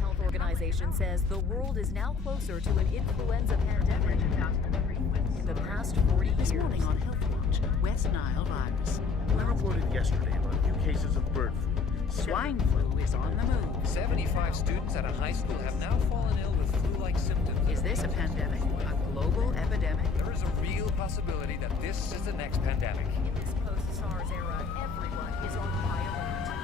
Health Organization says the world is now closer to an influenza pandemic. In the past 40 This years. morning on Health Watch, West Nile virus. We reported yesterday about new cases of bird flu. Swine flu is on the move. 75 students at a high school have now fallen ill with flu-like symptoms. Is this a pandemic? A global epidemic? There is a real possibility that this is the next pandemic. In this post-SARS era, everyone is on high alert.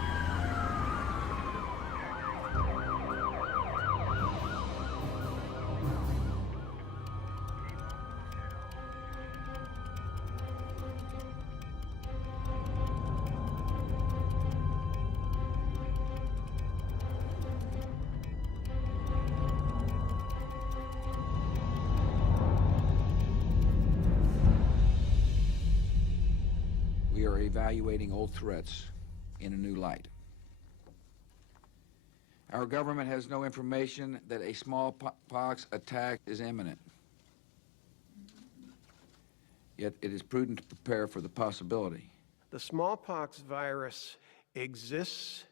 We are evaluating old threats in a new light. Our government has no information that a smallpox attack is imminent. Yet it is prudent to prepare for the possibility. The smallpox virus exists.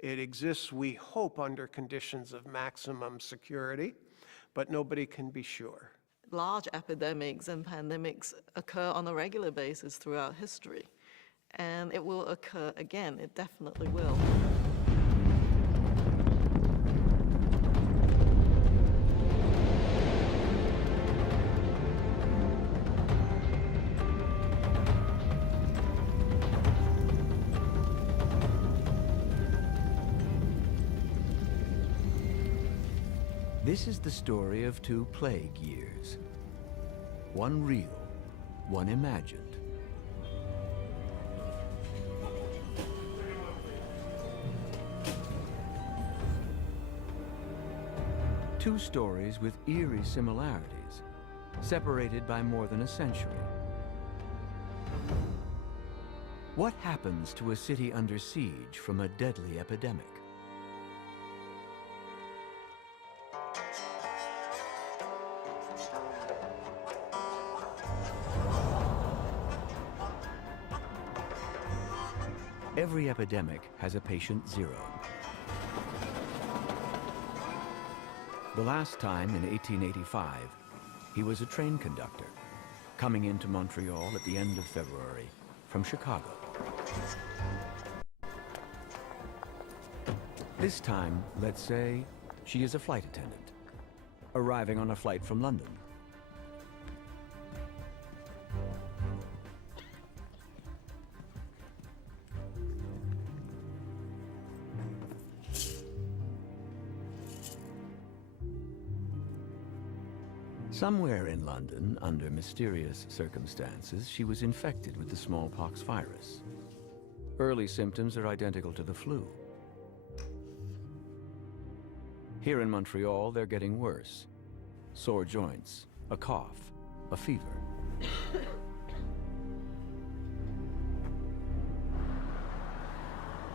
It exists, we hope, under conditions of maximum security, but nobody can be sure. Large epidemics and pandemics occur on a regular basis throughout history. And it will occur again, it definitely will. This is the story of two plague years. One real, one imagined. Two stories with eerie similarities, separated by more than a century. What happens to a city under siege from a deadly epidemic? Every epidemic has a patient zero. The last time, in 1885, he was a train conductor, coming into Montreal at the end of February from Chicago. This time, let's say, she is a flight attendant, arriving on a flight from London. Somewhere in London, under mysterious circumstances, she was infected with the smallpox virus. Early symptoms are identical to the flu. Here in Montreal, they're getting worse. Sore joints, a cough, a fever.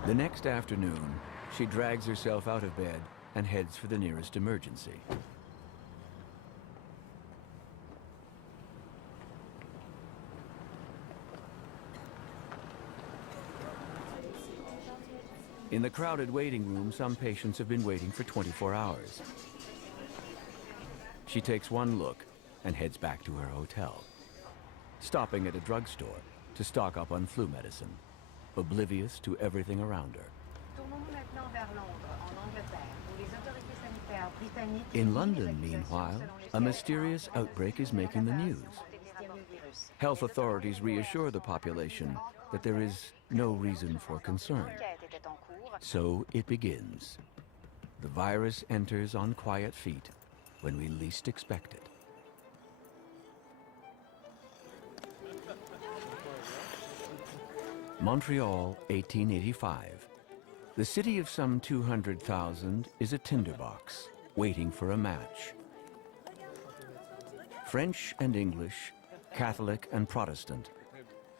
The next afternoon, she drags herself out of bed and heads for the nearest emergency. In the crowded waiting room, some patients have been waiting for 24 hours. She takes one look and heads back to her hotel, stopping at a drugstore to stock up on flu medicine, oblivious to everything around her. In London, meanwhile, a mysterious outbreak is making the news. Health authorities reassure the population that there is no reason for concern. So it begins. The virus enters on quiet feet when we least expect it. Montreal, 1885. The city of some 200,000 is a tinderbox, waiting for a match. French and English, Catholic and Protestant,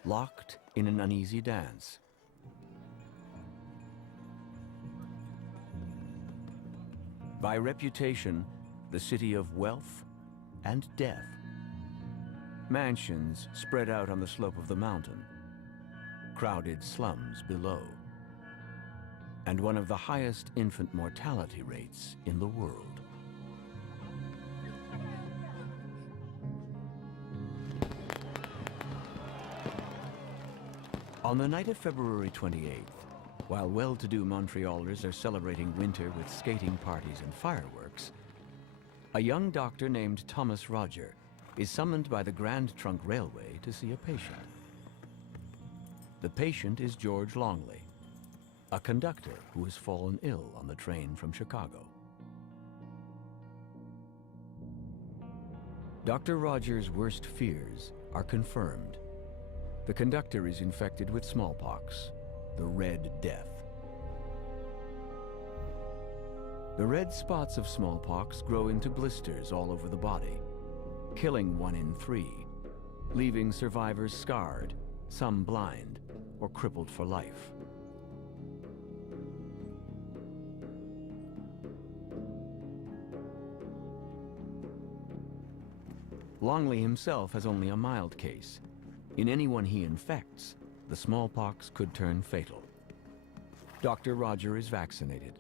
locked in an uneasy dance. By reputation, the city of wealth and death. Mansions spread out on the slope of the mountain, crowded slums below. and one of the highest infant mortality rates in the world. On the night of February 28th, while well-to-do Montrealers are celebrating winter with skating parties and fireworks, a young doctor named Thomas Roger is summoned by the Grand Trunk Railway to see a patient. The patient is George Longley, a conductor who has fallen ill on the train from Chicago. Dr. Rogers' worst fears are confirmed. The conductor is infected with smallpox, the Red Death. The red spots of smallpox grow into blisters all over the body, killing 1 in 3, leaving survivors scarred, some blind, or crippled for life. Longley himself has only a mild case. In anyone he infects, the smallpox could turn fatal. Dr. Roger is vaccinated,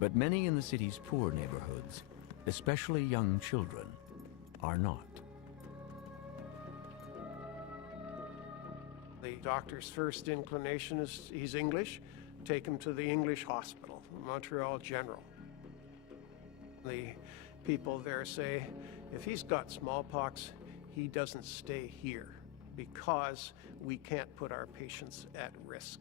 but many in the city's poor neighborhoods, especially young children, are not. The doctor's first inclination is he's English. Take him to the English hospital, Montreal General. The people there say, if he's got smallpox, he doesn't stay here because we can't put our patients at risk.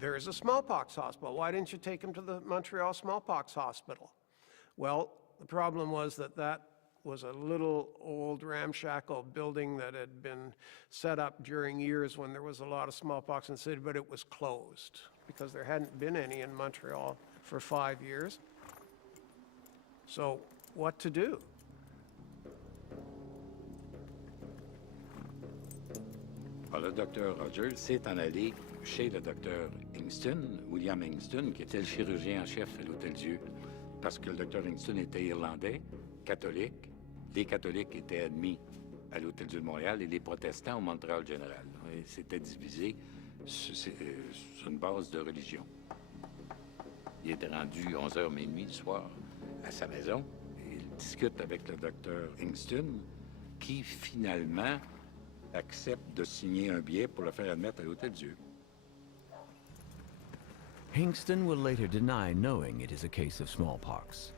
There is a smallpox hospital. Why didn't you take him to the Montreal Smallpox Hospital? Well, the problem was that that was a little old ramshackle building that had been set up during years when there was a lot of smallpox in the city, but it was closed because there hadn't been any in Montreal for 5 years. So what to do? Alors, le docteur Rogers s'est en allé chez le docteur Hingston, William Hingston, qui était le chirurgien en chef à l'Hôtel-Dieu, parce que le docteur Hingston était irlandais, catholique. Les catholiques étaient admis à l'Hôtel-Dieu de Montréal et les protestants au Montréal Général. Et c'était divisé sur une base de religion. Il était rendu 11h minuit du soir à sa maison. Et il discute avec le docteur Hingston, qui finalement accepte de signer un billet pour le faire admettre à l'Hôtel-Dieu. Hingston will later deny knowing it is a case of smallpox.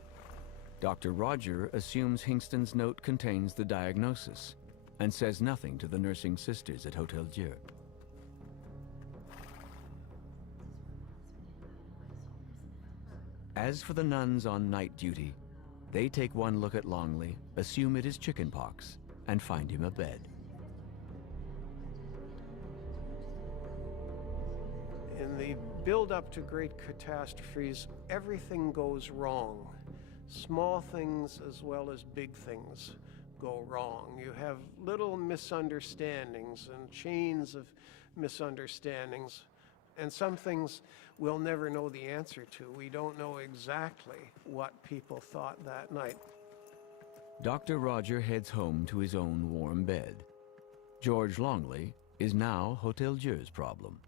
Dr. Roger assumes Hingston's note contains the diagnosis and says nothing to the nursing sisters at Hôtel-Dieu. As for the nuns on night duty, they take one look at Longley, assume it is chickenpox, and find him a bed. In the build-up to great catastrophes, everything goes wrong. Small things as well as big things go wrong. You have little misunderstandings and chains of misunderstandings, and some things we'll never know the answer to. We don't know exactly what people thought that night. Dr. Roger heads home to his own warm bed. George Longley is now Hôtel-Dieu's problem.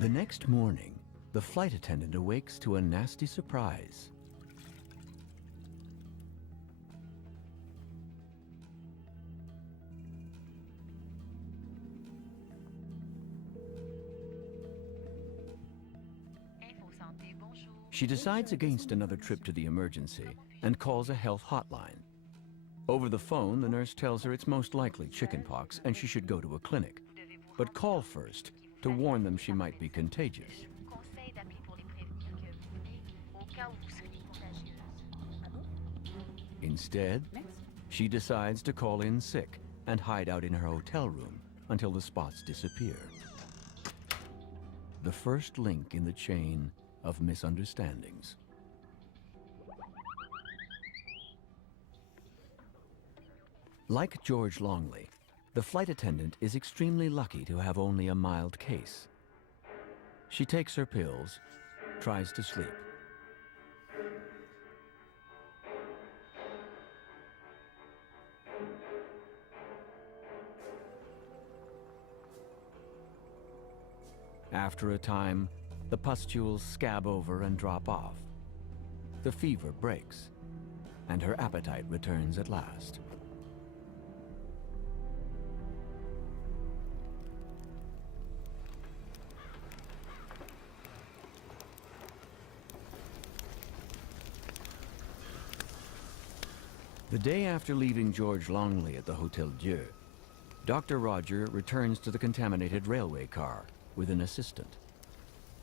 The next morning, the flight attendant awakes to a nasty surprise. She decides against another trip to the emergency and calls a health hotline. Over the phone, the nurse tells her it's most likely chickenpox and she should go to a clinic. But call first to warn them she might be contagious. Instead, she decides to call in sick and hide out in her hotel room until the spots disappear. The first link in the chain of misunderstandings. Like George Longley, the flight attendant is extremely lucky to have only a mild case. She takes her pills, tries to sleep. After a time, the pustules scab over and drop off. The fever breaks, and her appetite returns at last. The day after leaving George Longley at the Hotel Dieu, Dr. Roger returns to the contaminated railway car with an assistant,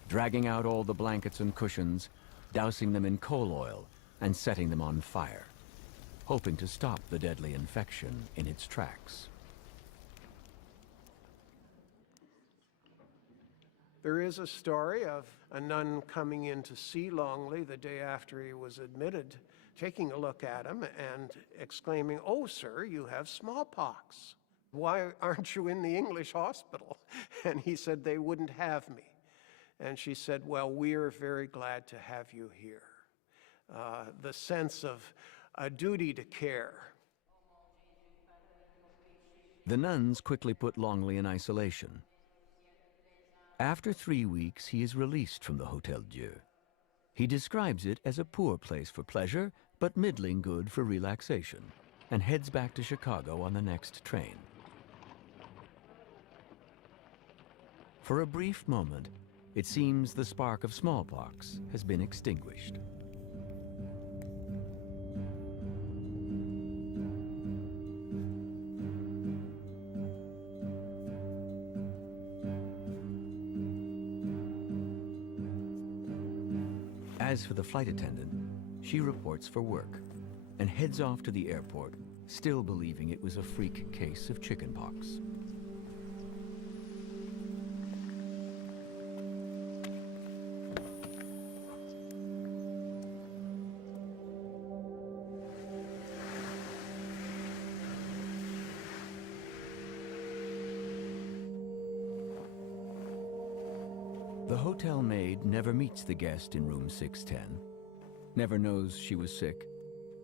dragging out all the blankets and cushions, dousing them in coal oil, and setting them on fire, hoping to stop the deadly infection in its tracks. There is a story of a nun coming in to see Longley the day after he was admitted, taking a look at him and exclaiming, "Oh, sir, you have smallpox. Why aren't you in the English hospital?" And he said, "They wouldn't have me." And she said, "Well, we're very glad to have you here." The sense of a duty to care. The nuns quickly put Longley in isolation. After 3 weeks, he is released from the Hotel Dieu. He describes it as a poor place for pleasure, but middling good for relaxation, and heads back to Chicago on the next train. For a brief moment, it seems the spark of smallpox has been extinguished. As for the flight attendant, she reports for work and heads off to the airport, still believing it was a freak case of chickenpox. The hotel maid never meets the guest in room 610, never knows she was sick,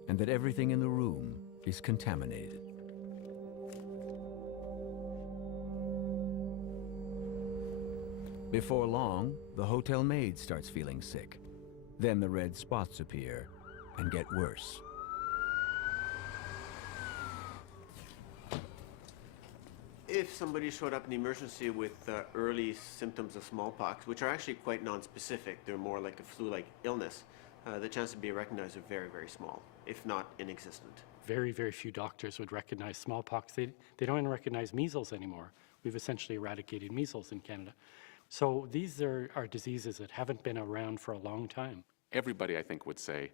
and that everything in the room is contaminated. Before long, the hotel maid starts feeling sick. Then the red spots appear and get worse. If somebody showed up in the emergency with early symptoms of smallpox, which are actually quite non-specific, they're more like a flu-like illness, the chance of being recognized are very, very small, if not inexistent. Very, very few doctors would recognize smallpox. They don't even recognize measles anymore. We've essentially eradicated measles in Canada. So these are diseases that haven't been around for a long time. Everybody, I think, would say,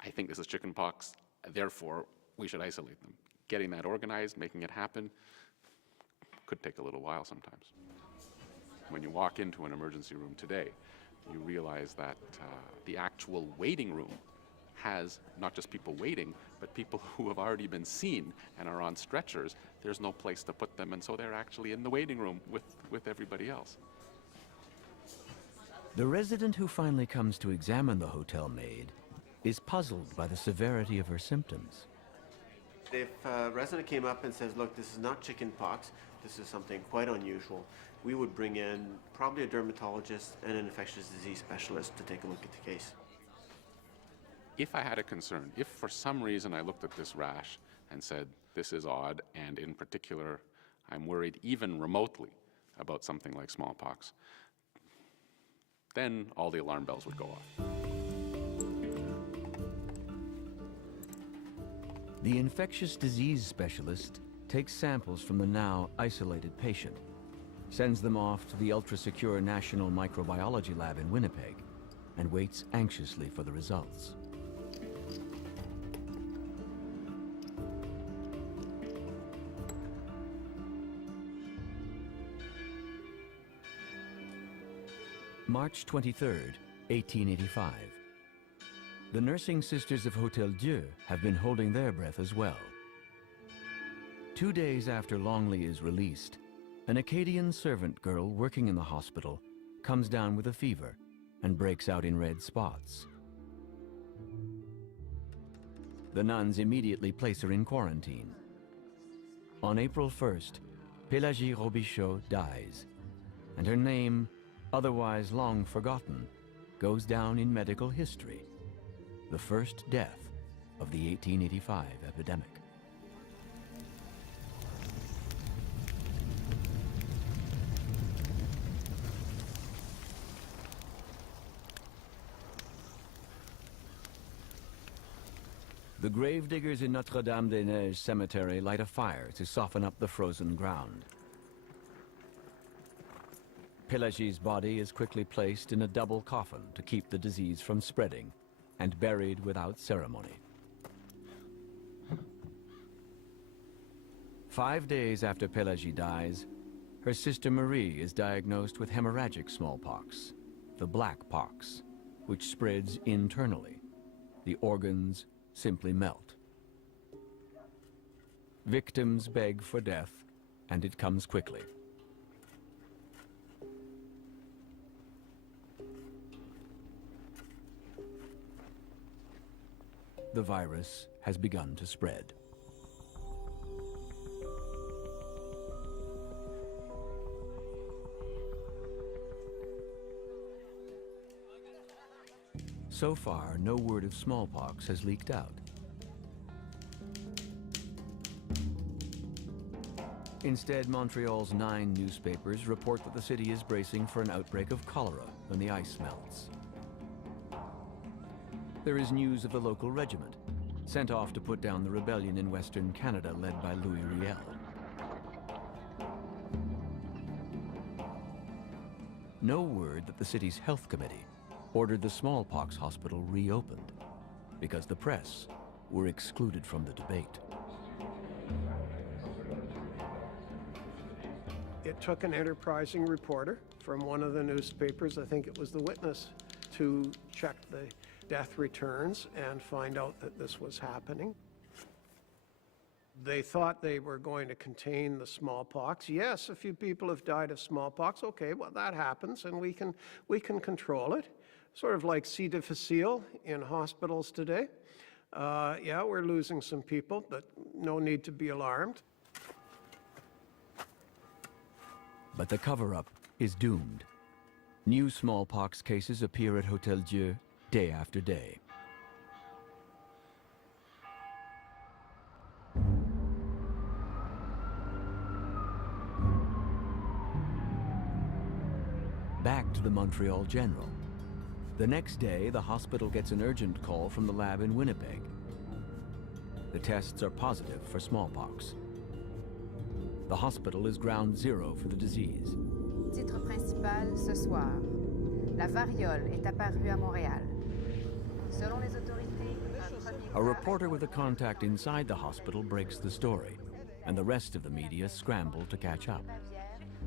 I think this is chickenpox, therefore we should isolate them. Getting that organized, making it happen, could take a little while sometimes. When you walk into an emergency room today, you realize that the actual waiting room has not just people waiting, but people who have already been seen and are on stretchers. There's no place to put them, and so they're actually in the waiting room with everybody else. The resident who finally comes to examine the hotel maid is puzzled by the severity of her symptoms. If a resident came up and says, look, this is not chickenpox, this is something quite unusual, we would bring in probably a dermatologist and an infectious disease specialist to take a look at the case. If I had a concern, if for some reason I looked at this rash and said, this is odd, and in particular, I'm worried even remotely about something like smallpox, then all the alarm bells would go off. The infectious disease specialist takes samples from the now isolated patient, sends them off to the ultra-secure National Microbiology Lab in Winnipeg, and waits anxiously for the results. March 23rd, 1885. The nursing sisters of Hotel Dieu have been holding their breath as well. 2 days after Longley is released, an Acadian servant girl working in the hospital comes down with a fever and breaks out in red spots. The nuns immediately place her in quarantine. On April 1st, Pélagie Robichaud dies, and her name otherwise long forgotten, goes down in medical history. The first death of the 1885 epidemic. The gravediggers in Notre-Dame-des-Neiges cemetery light a fire to soften up the frozen ground. Pelagie's body is quickly placed in a double coffin to keep the disease from spreading and buried without ceremony. 5 days after Pelagie dies, her sister Marie is diagnosed with hemorrhagic smallpox, the black pox, which spreads internally. The organs simply melt. Victims beg for death, and it comes quickly. The virus has begun to spread. So far, no word of smallpox has leaked out. Instead, Montreal's 9 newspapers report that the city is bracing for an outbreak of cholera when the ice melts. There is news of the local regiment, sent off to put down the rebellion in Western Canada led by Louis Riel. No word that the city's health committee ordered the smallpox hospital reopened because the press were excluded from the debate. It took an enterprising reporter from one of the newspapers, I think it was The Witness, to check the death returns and find out that this was happening. They thought they were going to contain the smallpox. Yes, a few people have died of smallpox. Okay, well, that happens, and we can control it. Sort of like C. difficile in hospitals today. Yeah, we're losing some people, but no need to be alarmed. But the cover-up is doomed. New smallpox cases appear at Hôtel Dieu day after day. Back to the Montreal General. The next day, the hospital gets an urgent call from the lab in Winnipeg. The tests are positive for smallpox. The hospital is ground zero for the disease. Titre principal ce soir. La variole est apparue à Montréal. Selon les autorités, A reporter with a contact inside the hospital breaks the story, and the rest of the media scramble to catch up.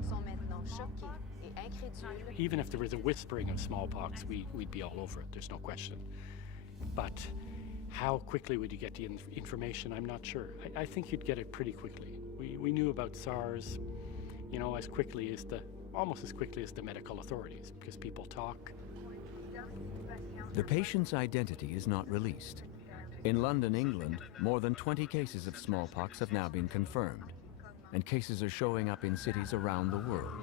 sont maintenant choqués et incrédules. Even if there was a whispering of smallpox, we'd be all over it, there's no question. But how quickly would you get the information? I'm not sure. I think you'd get it pretty quickly. We knew about SARS, you know, almost as quickly as the medical authorities, because people talk. The patient's identity is not released. In London, England, more than 20 cases of smallpox have now been confirmed, and cases are showing up in cities around the world.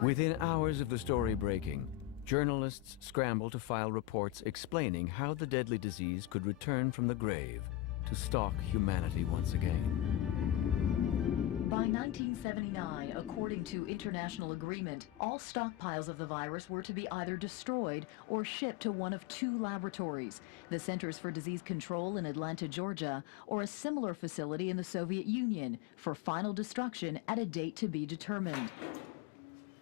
Within hours of the story breaking, journalists scramble to file reports explaining how the deadly disease could return from the grave to stalk humanity once again. By 1979, according to international agreement, all stockpiles of the virus were to be either destroyed or shipped to one of 2 laboratories, the Centers for Disease Control in Atlanta, Georgia, or a similar facility in the Soviet Union for final destruction at a date to be determined.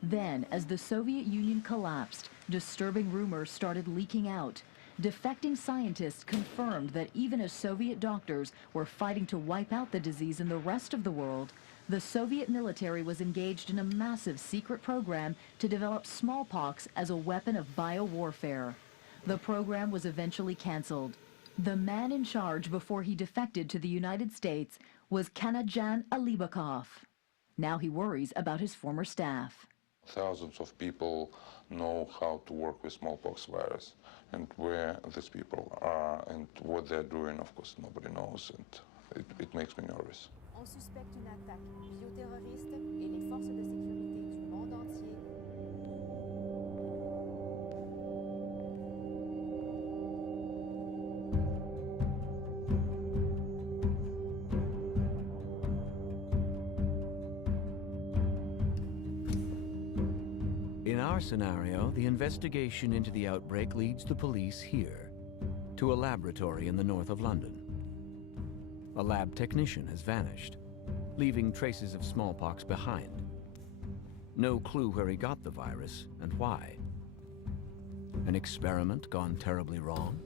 Then, as the Soviet Union collapsed, disturbing rumors started leaking out. Defecting scientists confirmed that even as Soviet doctors were fighting to wipe out the disease in the rest of the world, the Soviet military was engaged in a massive secret program to develop smallpox as a weapon of biowarfare. The program was eventually canceled. The man in charge before he defected to the United States was Kanajan Alibakov. Now he worries about his former staff. Thousands of people know how to work with smallpox virus, and where these people are and what they're doing, of course, nobody knows, and it makes me nervous. On suspecte une attaque bioterroriste et les forces de sécurité du monde our scenario, the investigation into the outbreak leads the police here, to a laboratory in the north of London. A lab technician has vanished, leaving traces of smallpox behind. No clue where he got the virus and why. An experiment gone terribly wrong?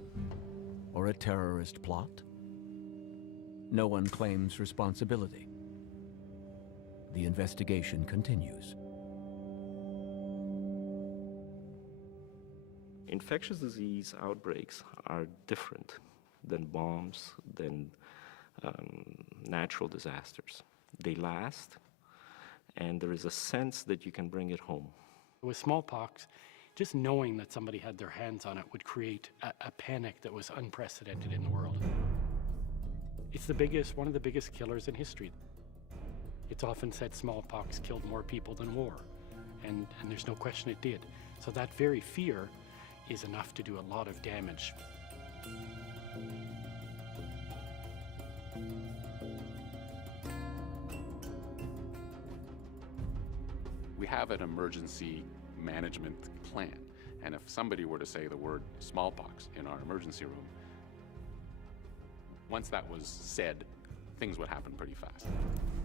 Or a terrorist plot? No one claims responsibility. The investigation continues. Infectious disease outbreaks are different than bombs, than natural disasters. They last, and there is a sense that you can bring it home. With smallpox, just knowing that somebody had their hands on it would create a panic that was unprecedented in the world. It's one of the biggest killers in history. It's often said smallpox killed more people than war, and there's no question it did. So that very fear is enough to do a lot of damage. We have an emergency management plan, and if somebody were to say the word smallpox in our emergency room, once that was said, things would happen pretty fast.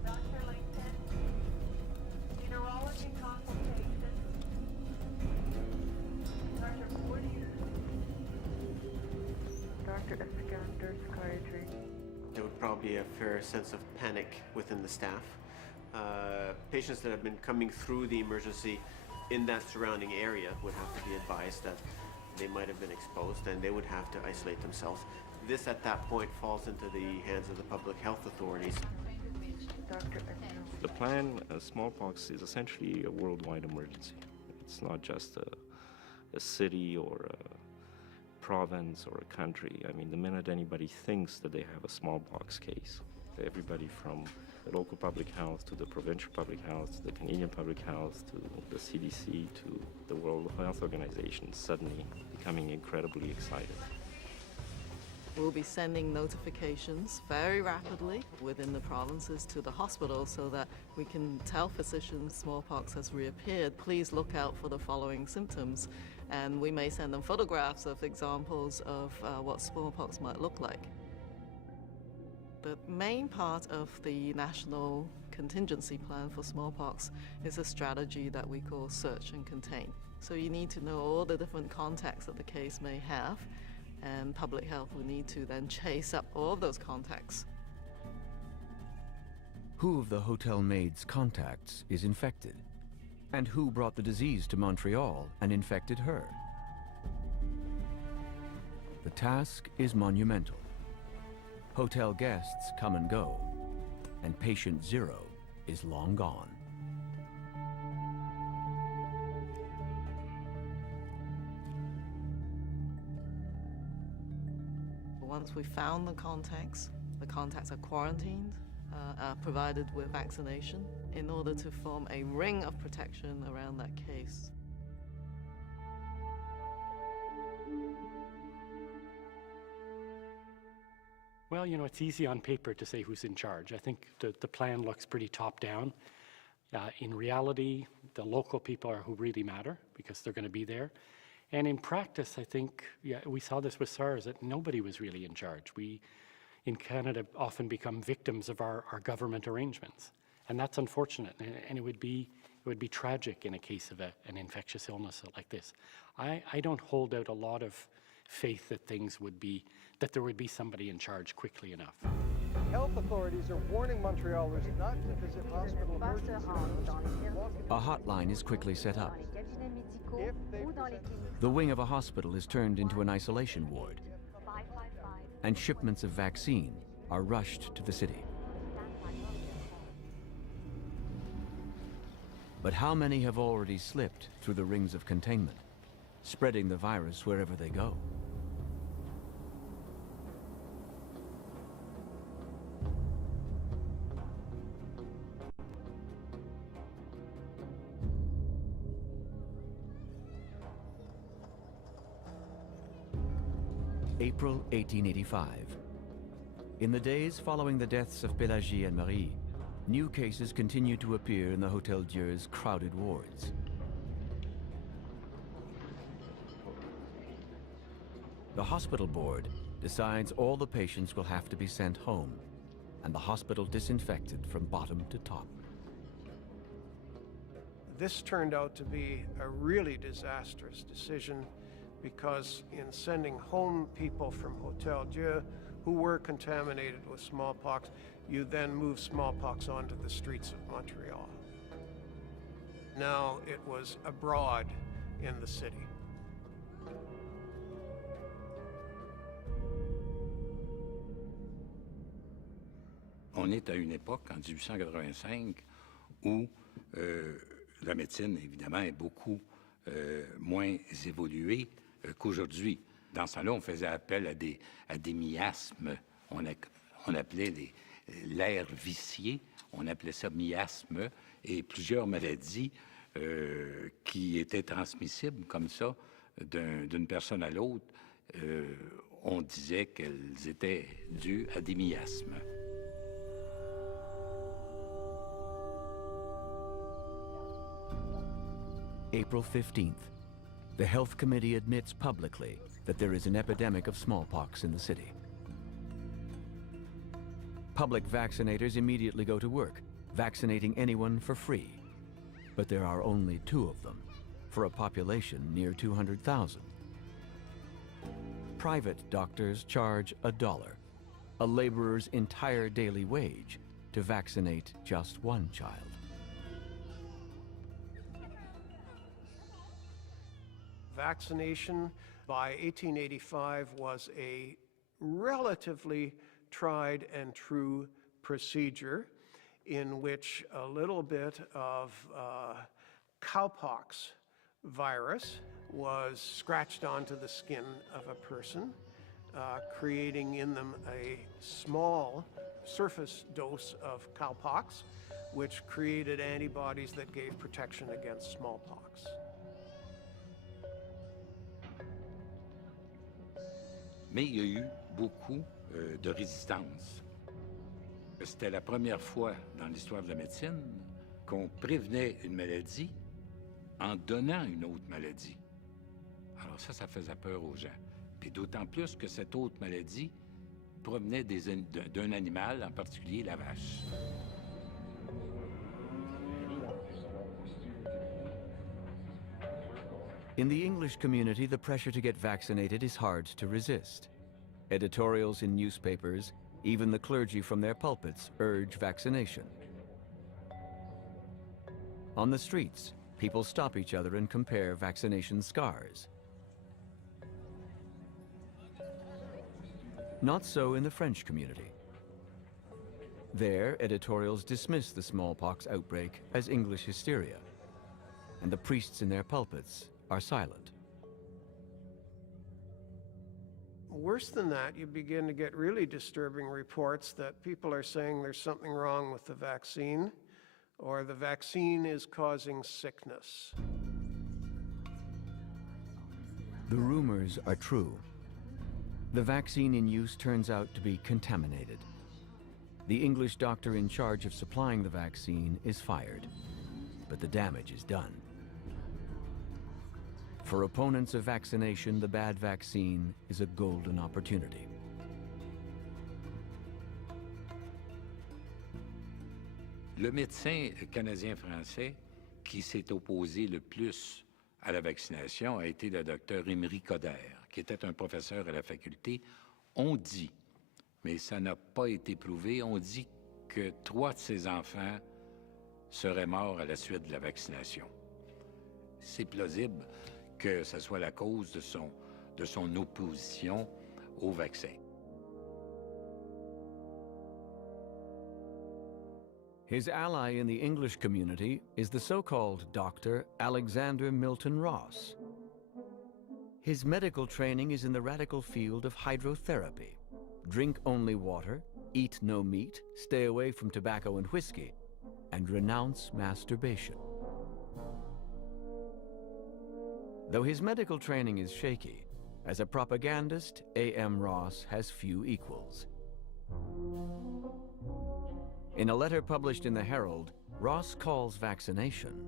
Dr. Langton, neurology consultation. Dr. Fortier. Dr. Iskander, psychiatry. There would probably be a fair sense of panic within the staff. Patients that have been coming through the emergency in that surrounding area would have to be advised that they might have been exposed and they would have to isolate themselves. This, at that point, falls into the hands of the public health authorities. The plan, smallpox, is essentially a worldwide emergency. It's not just a city or a province or a country. I mean, the minute anybody thinks that they have a smallpox case, everybody from the local public health to the provincial public health, to the Canadian public health, to the CDC, to the World Health Organization, suddenly becoming incredibly excited. We'll be sending notifications very rapidly within the provinces to the hospital so that we can tell physicians smallpox has reappeared. Please look out for the following symptoms. And we may send them photographs of examples of what smallpox might look like. The main part of the national contingency plan for smallpox is a strategy that we call search and contain. So you need to know all the different contacts that the case may have, and public health will need to then chase up all of those contacts. Who of the hotel maid's contacts is infected? And who brought the disease to Montreal and infected her? The task is monumental. Hotel guests come and go, and patient zero is long gone. Once we've found the contacts are quarantined, are provided with vaccination in order to form a ring of protection around that case. Well, you know, it's easy on paper to say who's in charge. I think the plan looks pretty top-down. In reality, the local people are who really matter because they're going to be there. And in practice, I think, we saw this with SARS, that nobody was really in charge. We, in Canada, often become victims of our government arrangements. And that's unfortunate, and it would be tragic in a case of an infectious illness like this. I don't hold out a lot of faith that there would be somebody in charge quickly enough. Health authorities are warning Montrealers not to visit hospital emergency rooms. A hotline is quickly set up. The wing of a hospital is turned into an isolation ward, and shipments of vaccine are rushed to the city. But how many have already slipped through the rings of containment, spreading the virus wherever they go? April 1885. In the days following the deaths of Pélagie and Marie, new cases continue to appear in the Hôtel Dieu's crowded wards. the hospital board decides all the patients will have to be sent home and the hospital disinfected from bottom to top. This turned out to be a really disastrous decision because in sending home people from Hotel Dieu who were contaminated with smallpox, you then move smallpox onto the streets of Montreal. Now it was abroad in the city. On est à une époque, en 1885, où la médecine, évidemment, est beaucoup moins évoluée qu'aujourd'hui. Dans ce temps-là, on faisait appel à des miasmes. On appelait l'air vicié, on appelait ça miasme, et plusieurs maladies qui étaient transmissibles comme ça d'une personne à l'autre, on disait qu'elles étaient dues à des miasmes. April 15th, the Health Committee admits publicly that there is an epidemic of smallpox in the city. Public vaccinators immediately go to work, vaccinating anyone for free. But there are only 2 of them, for a population near 200,000. Private doctors charge $1, a laborer's entire daily wage, to vaccinate just 1 child. Vaccination by 1885 was a relatively tried and true procedure in which a little bit of cowpox virus was scratched onto the skin of a person, creating in them a small surface dose of cowpox, which created antibodies that gave protection against smallpox. Mais il y a eu beaucoup de résistance. C'était la première fois dans l'histoire de la médecine qu'on prévenait une maladie en donnant une autre maladie. Alors ça faisait peur aux gens. Puis d'autant plus que cette autre maladie provenait d'un animal, en particulier la vache. In the English community, the pressure to get vaccinated is hard to resist. Editorials in newspapers, even the clergy from their pulpits, urge vaccination. On the streets, people stop each other and compare vaccination scars. Not so in the French community. There, editorials dismiss the smallpox outbreak as English hysteria, and the priests in their pulpits are silent. Worse than that, you begin to get really disturbing reports that people are saying there's something wrong with the vaccine, or the vaccine is causing sickness. The rumors are true. The vaccine in use turns out to be contaminated. The English doctor in charge of supplying the vaccine is fired, but the damage is done. For opponents of vaccination, the bad vaccine is a golden opportunity. Le médecin canadien-français qui s'est opposé le plus à la vaccination a été le docteur Émery Coder, qui était un professeur à la faculté. On dit, mais ça n'a pas été prouvé, on dit que 3 de ses enfants seraient morts à la suite de la vaccination. C'est plausible que ce soit la cause de son opposition au vaccin. His ally in the English community is the so-called Dr. Alexander Milton Ross. His medical training is in the radical field of hydrotherapy. Drink only water, eat no meat, stay away from tobacco and whiskey, and renounce masturbation. Though his medical training is shaky, as a propagandist, A.M. Ross has few equals. In a letter published in the Herald, Ross calls vaccination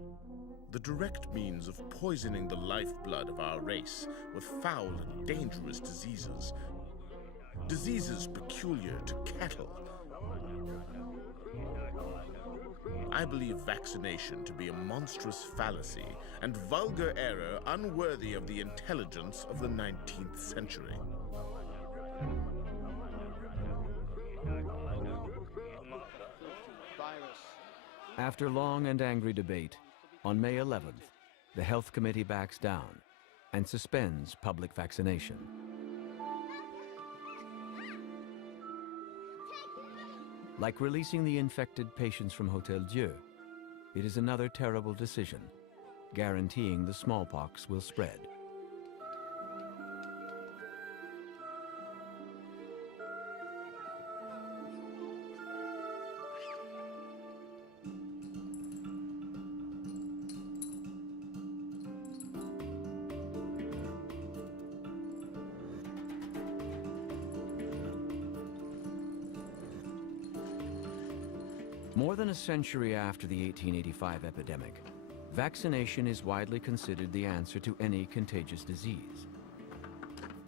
the direct means of poisoning the lifeblood of our race with foul and dangerous diseases. Diseases peculiar to cattle. I believe vaccination to be a monstrous fallacy and vulgar error unworthy of the intelligence of the 19th century. After long and angry debate, on May 11th, the Health Committee backs down and suspends public vaccination. Like releasing the infected patients from Hôtel Dieu, it is another terrible decision, guaranteeing the smallpox will spread. More than a century after the 1885 epidemic, vaccination is widely considered the answer to any contagious disease.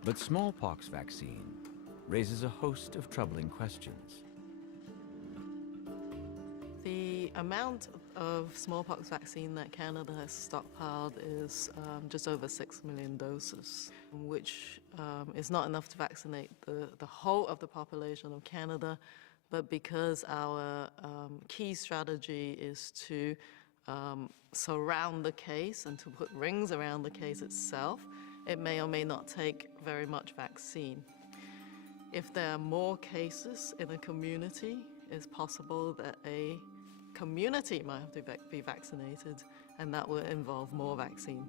But smallpox vaccine raises a host of troubling questions. The amount of smallpox vaccine that Canada has stockpiled is just over 6 million doses, which is not enough to vaccinate the whole of the population of Canada. But because our key strategy is to surround the case and to put rings around the case itself, it may or may not take very much vaccine. If there are more cases in a community, it's possible that a community might have to be vaccinated, and that will involve more vaccine.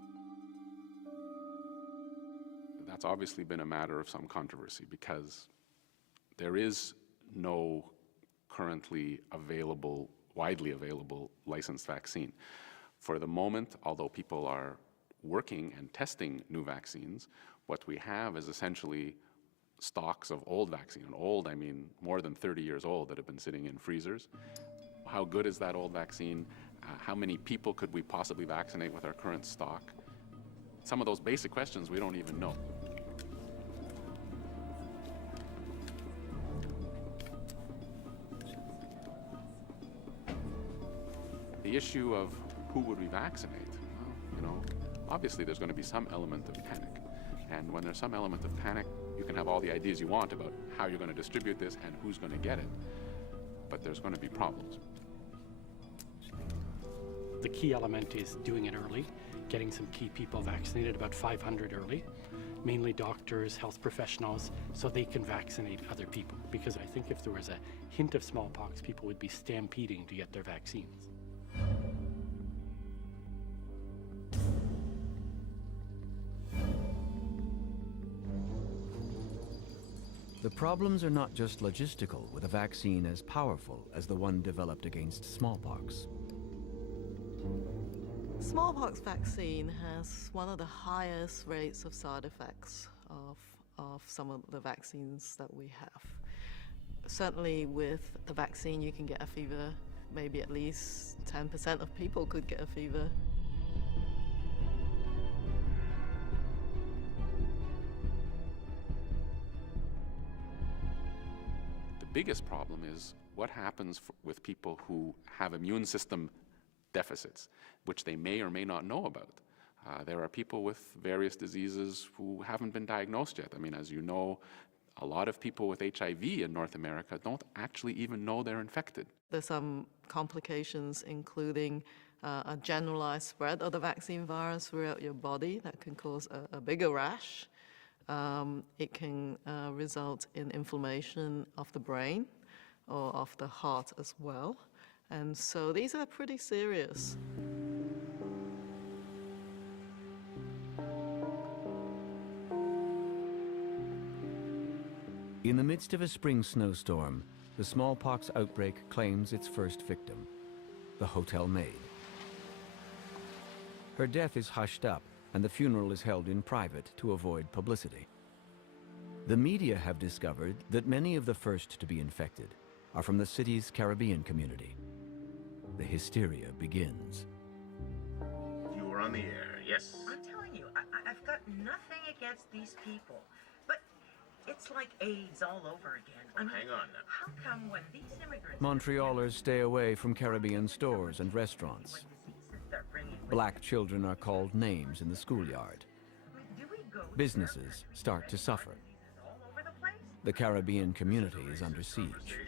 That's obviously been a matter of some controversy because there is no currently available, widely available licensed vaccine. For the moment, although people are working and testing new vaccines, what we have is essentially stocks of old vaccine. And old, I mean more than 30 years old, that have been sitting in freezers. How good is that old vaccine? How many people could we possibly vaccinate with our current stock? Some of those basic questions we don't even know. The issue of who would we vaccinate, well, obviously there's going to be some element of panic. And when there's some element of panic, you can have all the ideas you want about how you're going to distribute this and who's going to get it. But there's going to be problems. The key element is doing it early, getting some key people vaccinated, about 500 early, mainly doctors, health professionals, so they can vaccinate other people. Because I think if there was a hint of smallpox, people would be stampeding to get their vaccines. The problems are not just logistical with a vaccine as powerful as the one developed against smallpox. Smallpox vaccine has one of the highest rates of side effects of some of the vaccines that we have. Certainly with the vaccine you can get a fever, maybe at least 10% of people could get a fever. The biggest problem is what happens with people who have immune system deficits, which they may or may not know about. There are people with various diseases who haven't been diagnosed yet. I mean, as you know, a lot of people with HIV in North America don't actually even know they're infected. There's some complications, including a generalized spread of the vaccine virus throughout your body that can cause a bigger rash. It can result in inflammation of the brain or of the heart as well. And so these are pretty serious. In the midst of a spring snowstorm, the smallpox outbreak claims its first victim, the hotel maid. Her death is hushed up, and the funeral is held in private to avoid publicity. The media have discovered that many of the first to be infected are from the city's Caribbean community. The hysteria begins. we're on the air. Yes. I'm telling you, I've got nothing against these people, but it's like AIDS all over again. I mean, Hang on now. how come when these immigrants Montrealers stay away from Caribbean stores and restaurants. start bringing Black children are called names in the schoolyard. Businesses start to suffer. The Caribbean community is under siege.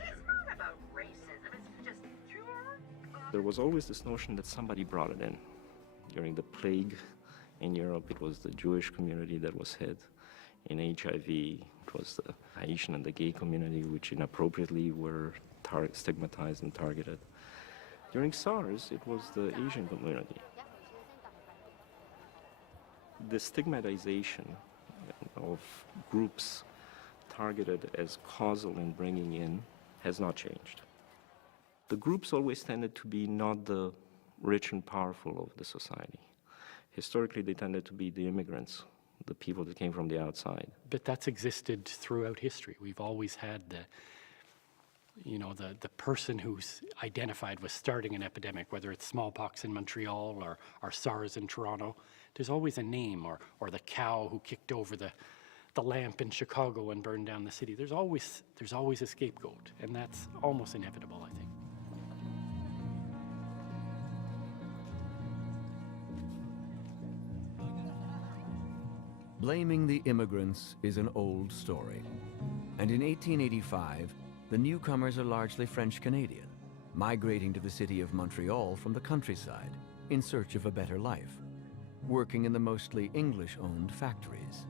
There was always this notion that somebody brought it in. During the plague in Europe, it was the Jewish community that was hit. In HIV, it was the Haitian and the gay community, which inappropriately were stigmatized and targeted. During SARS, it was the Asian community. The stigmatization of groups targeted as causal in bringing in has not changed. The groups always tended to be not the rich and powerful of the society. Historically, they tended to be the immigrants, the people that came from the outside. But that's existed throughout history. We've always had the person who's identified with starting an epidemic, whether it's smallpox in Montreal or SARS in Toronto. There's always a name, or the cow who kicked over the lamp in Chicago and burned down the city. There's always a scapegoat, and that's almost inevitable, I think. Blaming the immigrants is an old story. And in 1885, the newcomers are largely French-Canadian, migrating to the city of Montreal from the countryside in search of a better life, working in the mostly English-owned factories.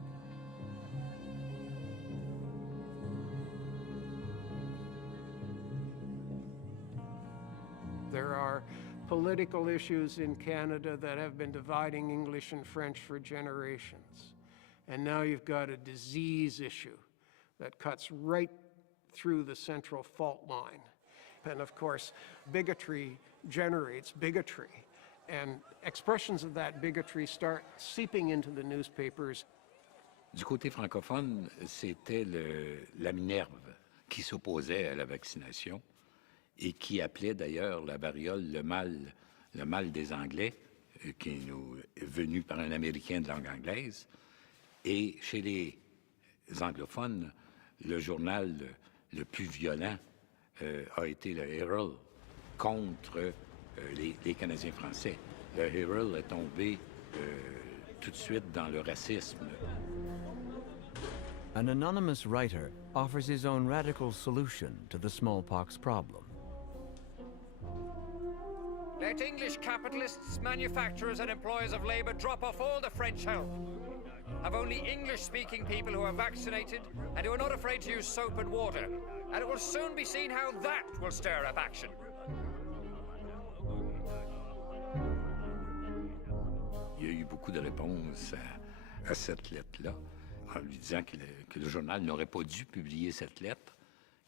There are political issues in Canada that have been dividing English and French for generations. And now you've got a disease issue that cuts right through the central fault line. And of course, bigotry generates bigotry. And expressions of that bigotry start seeping into the newspapers. Du côté francophone, c'était la Minerve qui s'opposait à la vaccination et qui appelait d'ailleurs la variole le mal des Anglais, qui est venu par un Américain de langue anglaise. Et chez les anglophones, le journal le plus violent a été le Herald contre les Canadiens français. Le Herald est tombé tout de suite dans le racisme. An anonymous writer offers his own radical solution to the smallpox problem. Let English capitalists, manufacturers and employers of labor drop off all the French help. Have only English-speaking people who are vaccinated and who are not afraid to use soap and water. And it will soon be seen how that will stir up action. Il y a eu beaucoup de réponses à cette lettre-là, en lui disant que le journal n'aurait pas dû publier cette lettre,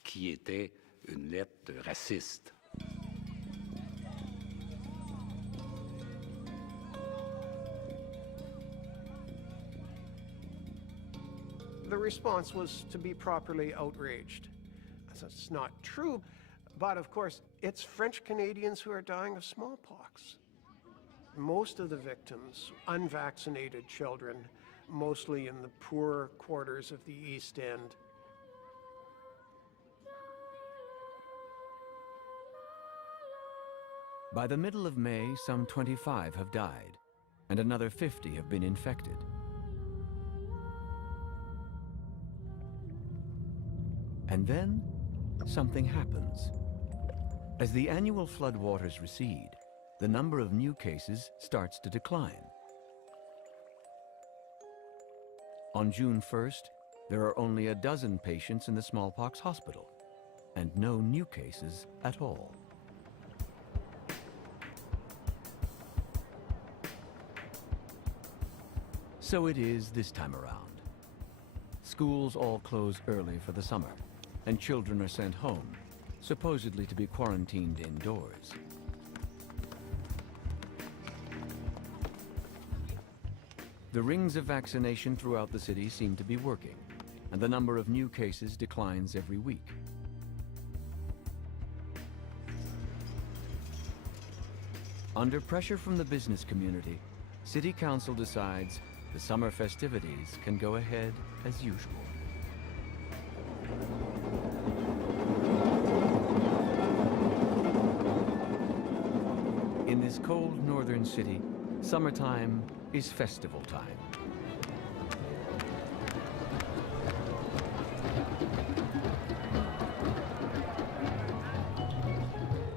qui était une lettre raciste. The response was to be properly outraged. That's not true, but of course, it's French Canadians who are dying of smallpox. Most of the victims, unvaccinated children, mostly in the poor quarters of the East End. By the middle of May, some 25 have died, and another 50 have been infected. And then, something happens. As the annual floodwaters recede, the number of new cases starts to decline. On June 1st, there are only a dozen patients in the smallpox hospital, and no new cases at all. So it is this time around. Schools all close early for the summer, and children are sent home, supposedly to be quarantined indoors. The rings of vaccination throughout the city seem to be working, and the number of new cases declines every week. Under pressure from the business community, City Council decides the summer festivities can go ahead as usual. In this cold northern city, summertime is festival time.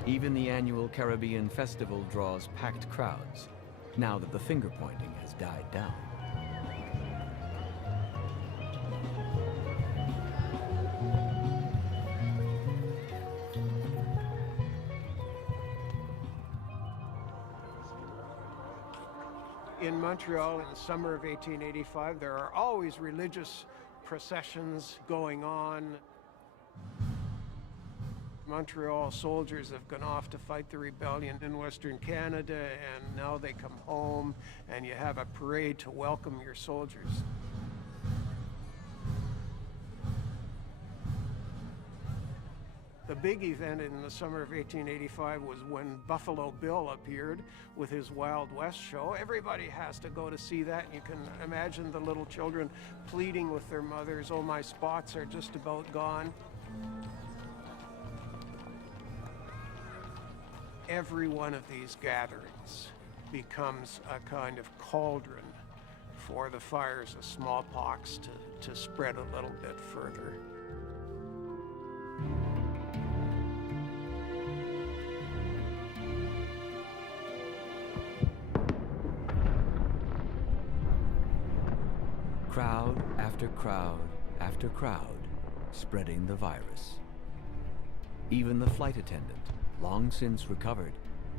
Even the annual Caribbean Festival draws packed crowds, now that the finger-pointing has died down. In Montreal in the summer of 1885, there are always religious processions going on. Montreal soldiers have gone off to fight the rebellion in Western Canada, and now they come home, and you have a parade to welcome your soldiers. The big event in the summer of 1885 was when Buffalo Bill appeared with his Wild West show. Everybody has to go to see that. You can imagine the little children pleading with their mothers, "Oh, my spots are just about gone." Every one of these gatherings becomes a kind of cauldron for the fires of smallpox to spread a little bit further. Crowd after crowd after crowd, spreading the virus. Even the flight attendant, long since recovered,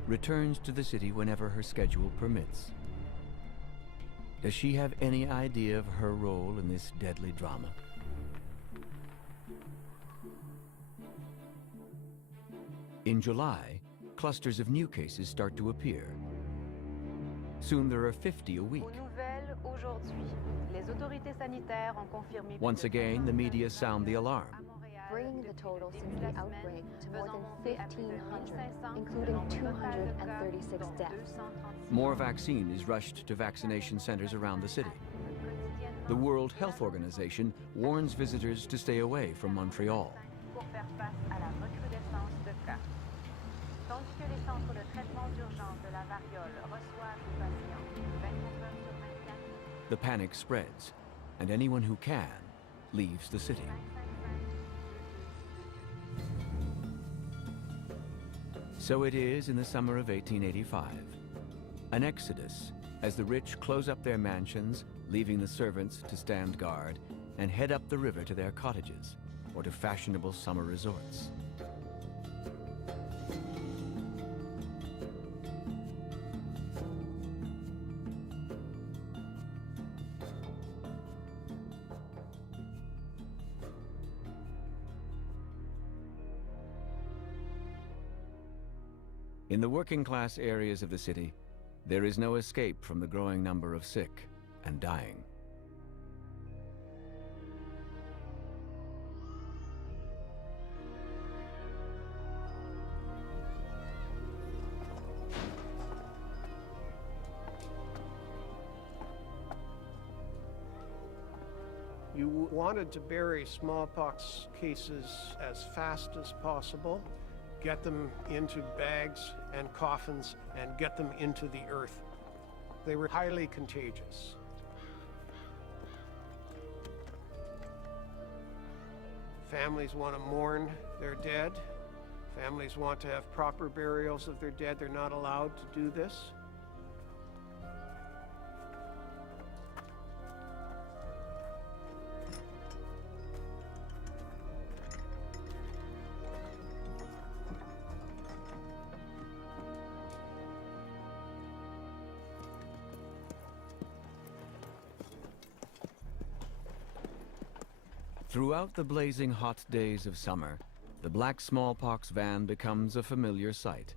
returns to the city whenever her schedule permits. Does she have any idea of her role in this deadly drama? In July, clusters of new cases start to appear. Soon there are 50 a week. Once again, the media sound the alarm. Bringing the total since the outbreak to more than 1,500, including 236 deaths. More vaccine is rushed to vaccination centers around the city. The World Health Organization warns visitors to stay away from Montreal. The panic spreads, and anyone who can leaves the city. So it is in the summer of 1885. An exodus as the rich close up their mansions, leaving the servants to stand guard and head up the river to their cottages or to fashionable summer resorts. In the working-class areas of the city, there is no escape from the growing number of sick and dying. You wanted to bury smallpox cases as fast as possible, get them into bags and coffins, and get them into the earth. They were highly contagious. Families want to mourn their dead. Families want to have proper burials of their dead. They're not allowed to do this. Throughout the blazing hot days of summer, the black smallpox van becomes a familiar sight,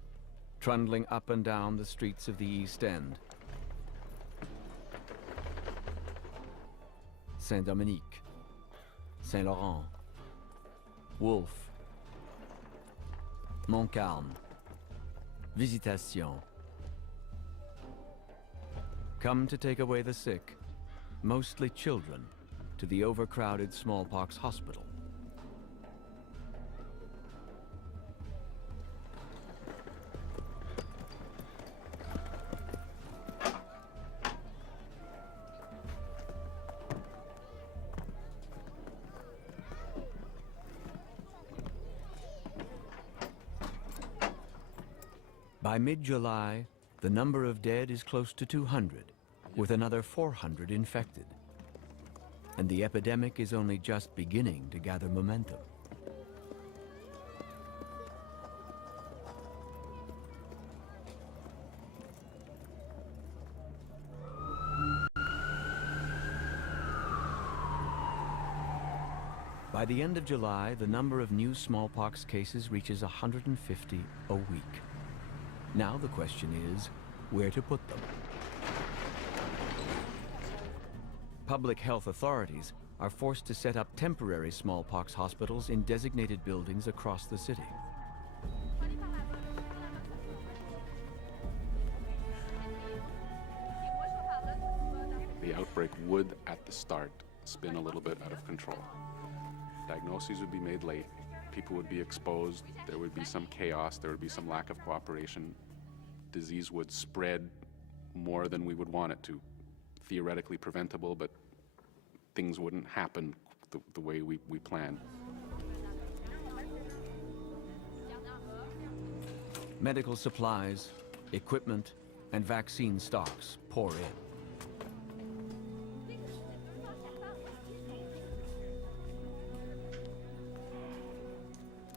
trundling up and down the streets of the East End. Saint-Dominique, Saint-Laurent, Wolfe, Montcalm, Visitation. come to take away the sick, mostly children, to the overcrowded smallpox hospital. By mid-July, the number of dead is close to 200, with another 400 infected. And the epidemic is only just beginning to gather momentum. By the end of July, the number of new smallpox cases reaches 150 a week. Now the question is, where to put them? Public health authorities are forced to set up temporary smallpox hospitals in designated buildings across the city. The outbreak would, at the start, spin a little bit out of control. Diagnoses would be made late, people would be exposed, there would be some chaos, there would be some lack of cooperation. Disease would spread more than we would want it to. Theoretically preventable, but things wouldn't happen the way we planned. Medical supplies, equipment, and vaccine stocks pour in.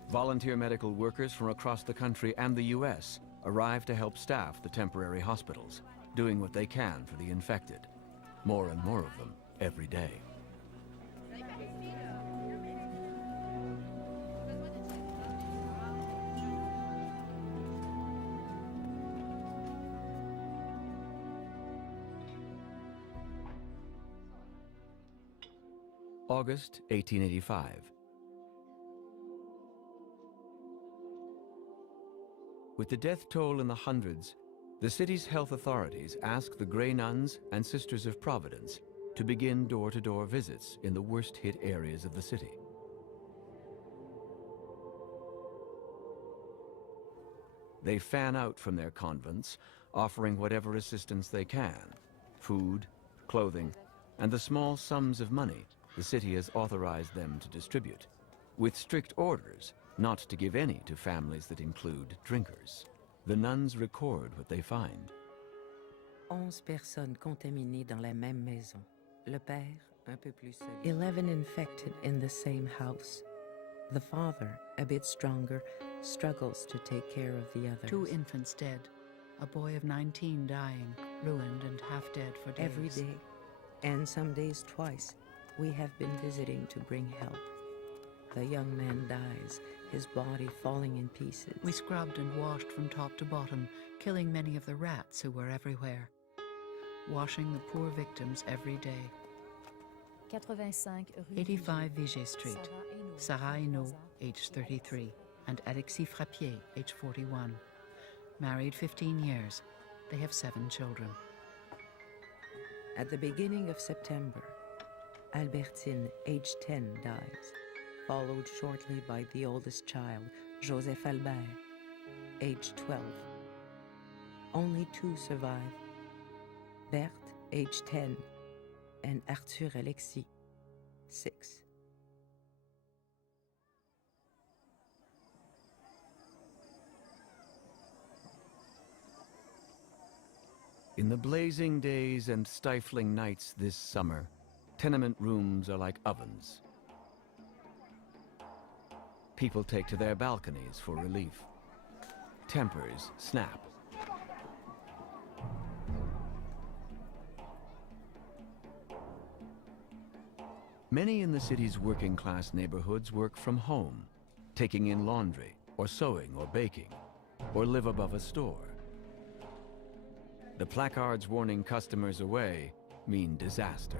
Volunteer medical workers from across the country and the U.S. arrive to help staff the temporary hospitals, doing what they can for the infected. More and more of them every day. August 1885. With the death toll in the hundreds, the city's health authorities ask the Grey Nuns and Sisters of Providence to begin door-to-door visits in the worst-hit areas of the city. They fan out from their convents, offering whatever assistance they can: food, clothing, and the small sums of money the city has authorized them to distribute, with strict orders not to give any to families that include drinkers. The nuns record what they find. 11 personnes contaminées dans la même maison. Le père, un peu plus solide. 11 infected in the same house. The father, a bit stronger, struggles to take care of the others. 2 infants dead. A boy of 19 dying, ruined and half dead for days. Every day, and some days twice, we have been visiting to bring help. The young man dies, his body falling in pieces. We scrubbed and washed from top to bottom, killing many of the rats who were everywhere. Washing the poor victims every day. 85 Vigier Street. Sarah Hainaut, age 33, and Alexis Frappier, age 41. Married 15 years. They have 7 children. At the beginning of September, Albertine, age 10, dies, followed shortly by the oldest child, Joseph Albert, age 12. Only 2 survive: Berthe, age 10, and Arthur Alexis, 6. In the blazing days and stifling nights this summer, tenement rooms are like ovens. People take to their balconies for relief. Tempers snap. Many in the city's working-class neighborhoods work from home, taking in laundry, or sewing, or baking, or live above a store. The placards warning customers away mean disaster.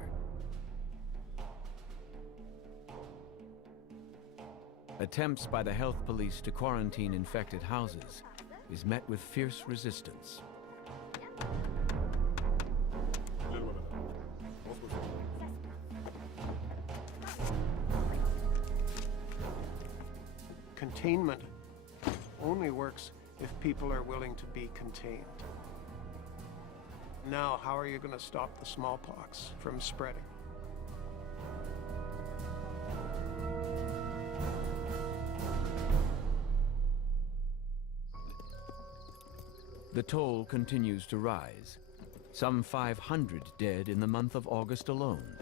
Attempts by the health police to quarantine infected houses is met with fierce resistance. containment only works if people are willing to be contained. Now, how are you going to stop the smallpox from spreading? The toll continues to rise. Some 500 dead in the month of August alone.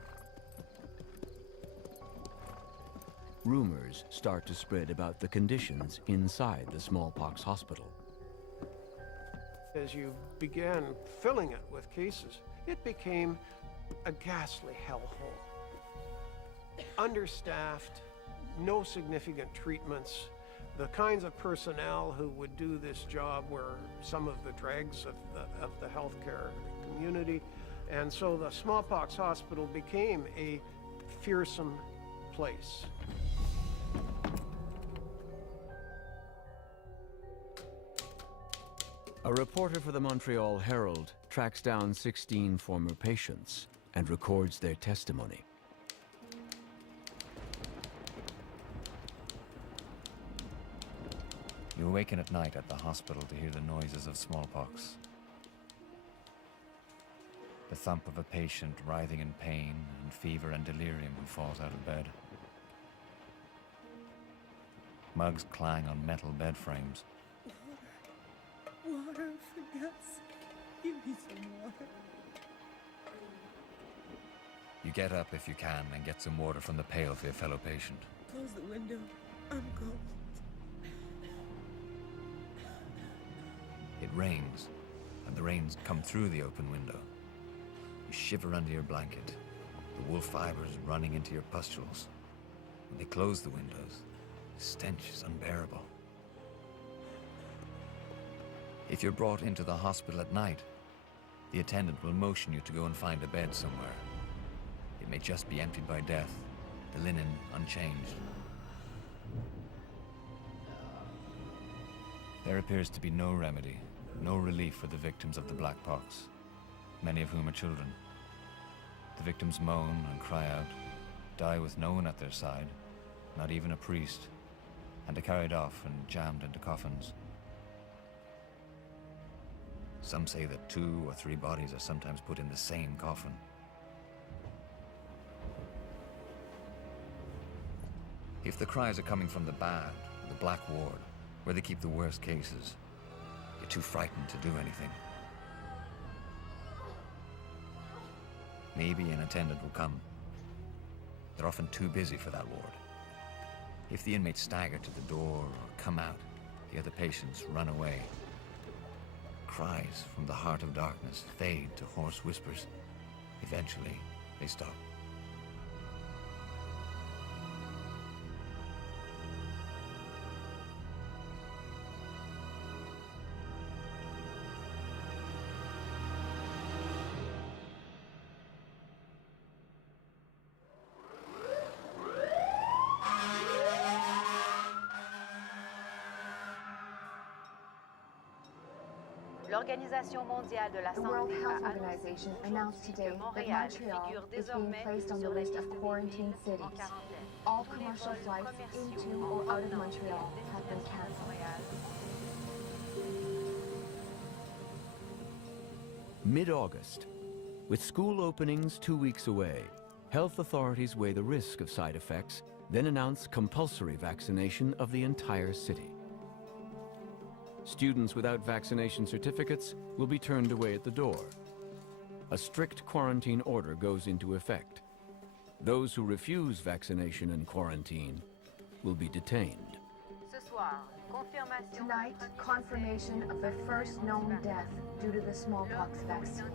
Rumors start to spread about the conditions inside the smallpox hospital. As you began filling it with cases, it became a ghastly hellhole. Understaffed, no significant treatments. The kinds of personnel who would do this job were some of the dregs of the healthcare community. And so the smallpox hospital became a fearsome place. A reporter for the Montreal Herald tracks down 16 former patients and records their testimony. You awaken at night at the hospital to hear the noises of smallpox. The thump of a patient writhing in pain and fever and delirium who falls out of bed. Mugs clang on metal bed frames. Water, for God's sake. Give me some water. You get up if you can and get some water from the pail for your fellow patient. Close the window. I'm cold. It rains, and the rains come through the open window. You shiver under your blanket, the wool fibers running into your pustules. When they close the windows, the stench is unbearable. If you're brought into the hospital at night, the attendant will motion you to go and find a bed somewhere. It may just be emptied by death, the linen unchanged. There appears to be no remedy, no relief for the victims of the black pox, many of whom are children. The victims moan and cry out, die with no one at their side, not even a priest, and are carried off and jammed into coffins. Some say that 2 or 3 bodies are sometimes put in the same coffin. If the cries are coming from the bad, the black ward, where they keep the worst cases, you're too frightened to do anything. Maybe an attendant will come. They're often too busy for that ward. If the inmates stagger to the door or come out, the other patients run away. Cries from the heart of darkness fade to hoarse whispers. Eventually, they stop. L'Organisation mondiale de la santé a annoncé announced today that Montreal is being placed on the list of quarantine cities. All commercial flights into or out of Montreal have been cancelled. Mid-August, with school openings 2 weeks away, health authorities weigh the risk of side effects, then announce compulsory vaccination of the entire city. Students without vaccination certificates will be turned away at the door. A strict quarantine order goes into effect. Those who refuse vaccination and quarantine will be detained. Tonight, confirmation of the first known death due to the smallpox vaccine.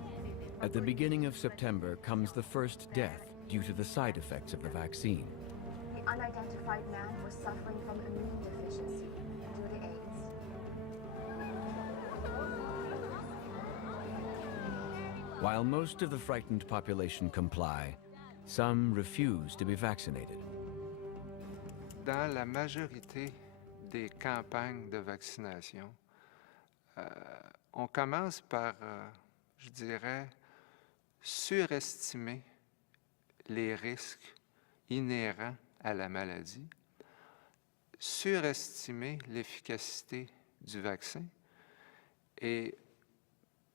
At the beginning of September comes the first death due to the side effects of the vaccine. The unidentified man was suffering from immune deficiency due to AIDS. While most of the frightened population comply, some refuse to be vaccinated. Dans la majorité des campagnes de vaccination, on commence par, je dirais, surestimer les risques inhérents à la maladie, surestimer l'efficacité du vaccin et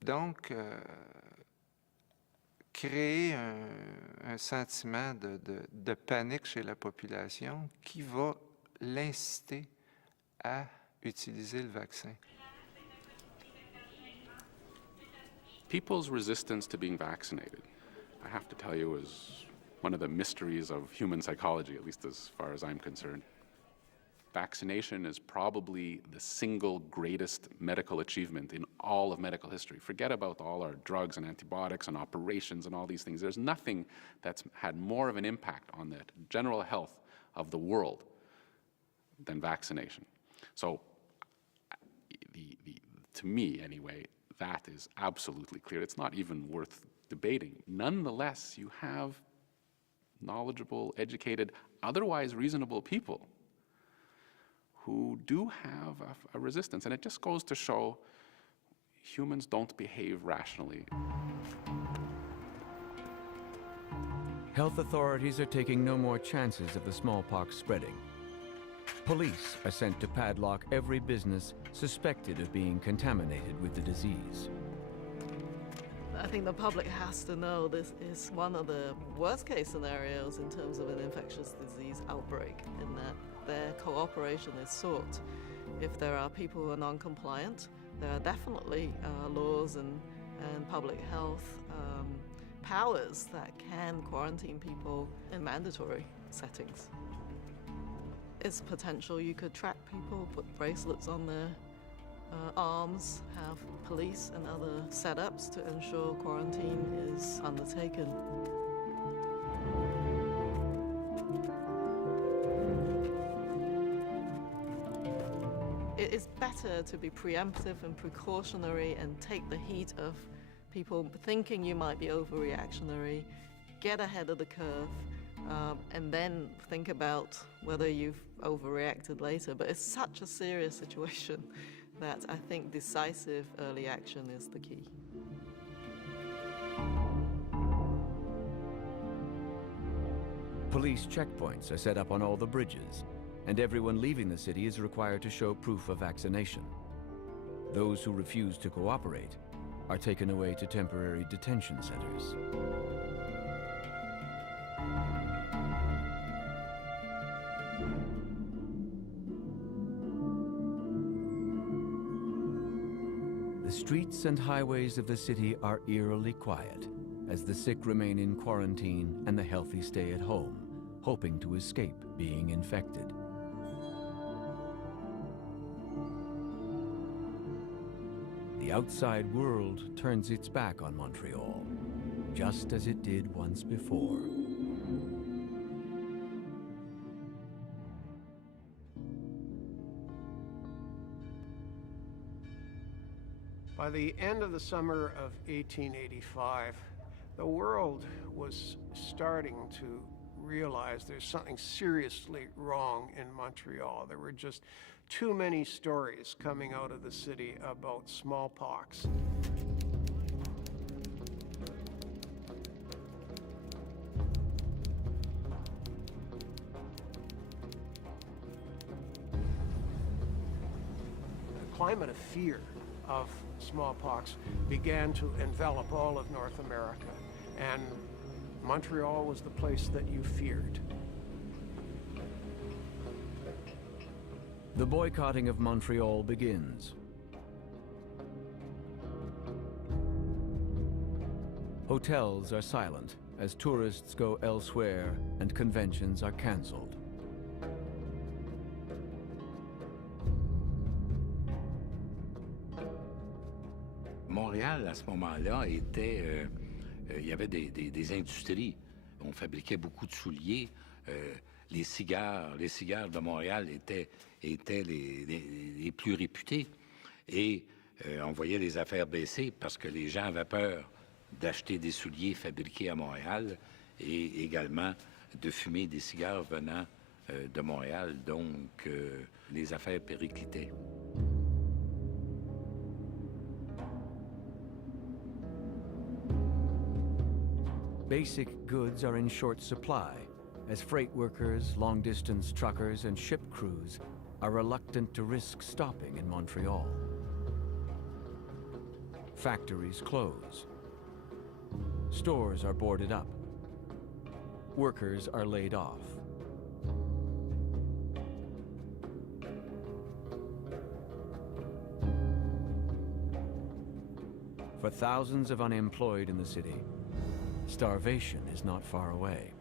donc créer un sentiment de panique chez la population qui va l'inciter à utiliser le vaccin. People's resistance to being vaccinated, I have to tell you, is one of the mysteries of human psychology, at least as far as I'm concerned. Vaccination is probably the single greatest medical achievement in all of medical history. Forget about all our drugs and antibiotics and operations and all these things. There's nothing that's had more of an impact on the general health of the world than vaccination. So, to me anyway, that is absolutely clear. It's not even worth debating. Nonetheless, you have knowledgeable, educated, otherwise reasonable people who do have a resistance. And it just goes to show humans don't behave rationally. Health authorities are taking no more chances of the smallpox spreading. Police are sent to padlock every business suspected of being contaminated with the disease. I think the public has to know this is one of the worst case scenarios in terms of an infectious disease outbreak, in that their cooperation is sought. If there are people who are non-compliant, there are definitely laws and public health powers that can quarantine people in mandatory settings. It's potential you could track people, put bracelets on their arms, have police and other setups to ensure quarantine is undertaken. It is better to be preemptive and precautionary and take the heat of people thinking you might be overreactionary, get ahead of the curve, and then think about whether you've overreacted later. But it's such a serious situation that I think decisive early action is the key. Police checkpoints are set up on all the bridges, and everyone leaving the city is required to show proof of vaccination. Those who refuse to cooperate are taken away to temporary detention centers. The streets and highways of the city are eerily quiet as the sick remain in quarantine and the healthy stay at home, hoping to escape being infected. The outside world turns its back on Montreal, just as it did once before. By the end of the summer of 1885, the world was starting to realize there's something seriously wrong in Montreal. There were just too many stories coming out of the city about smallpox. The climate of fear of smallpox began to envelop all of North America, and Montreal was the place that you feared. The boycotting of Montreal begins. Hotels are silent as tourists go elsewhere and conventions are canceled. Montréal, à ce moment-là, était... il y avait des industries. On fabriquait beaucoup de souliers. Les cigares de Montréal étaient les plus réputés. Et on voyait les affaires baisser parce que les gens avaient peur d'acheter des souliers fabriqués à Montréal et également de fumer des cigares venant de Montréal. Donc, les affaires périclitaient. Basic goods are in short supply as freight workers, long-distance truckers, and ship crews are reluctant to risk stopping in Montreal. Factories close. Stores are boarded up. Workers are laid off. For thousands of unemployed in the city, starvation is not far away.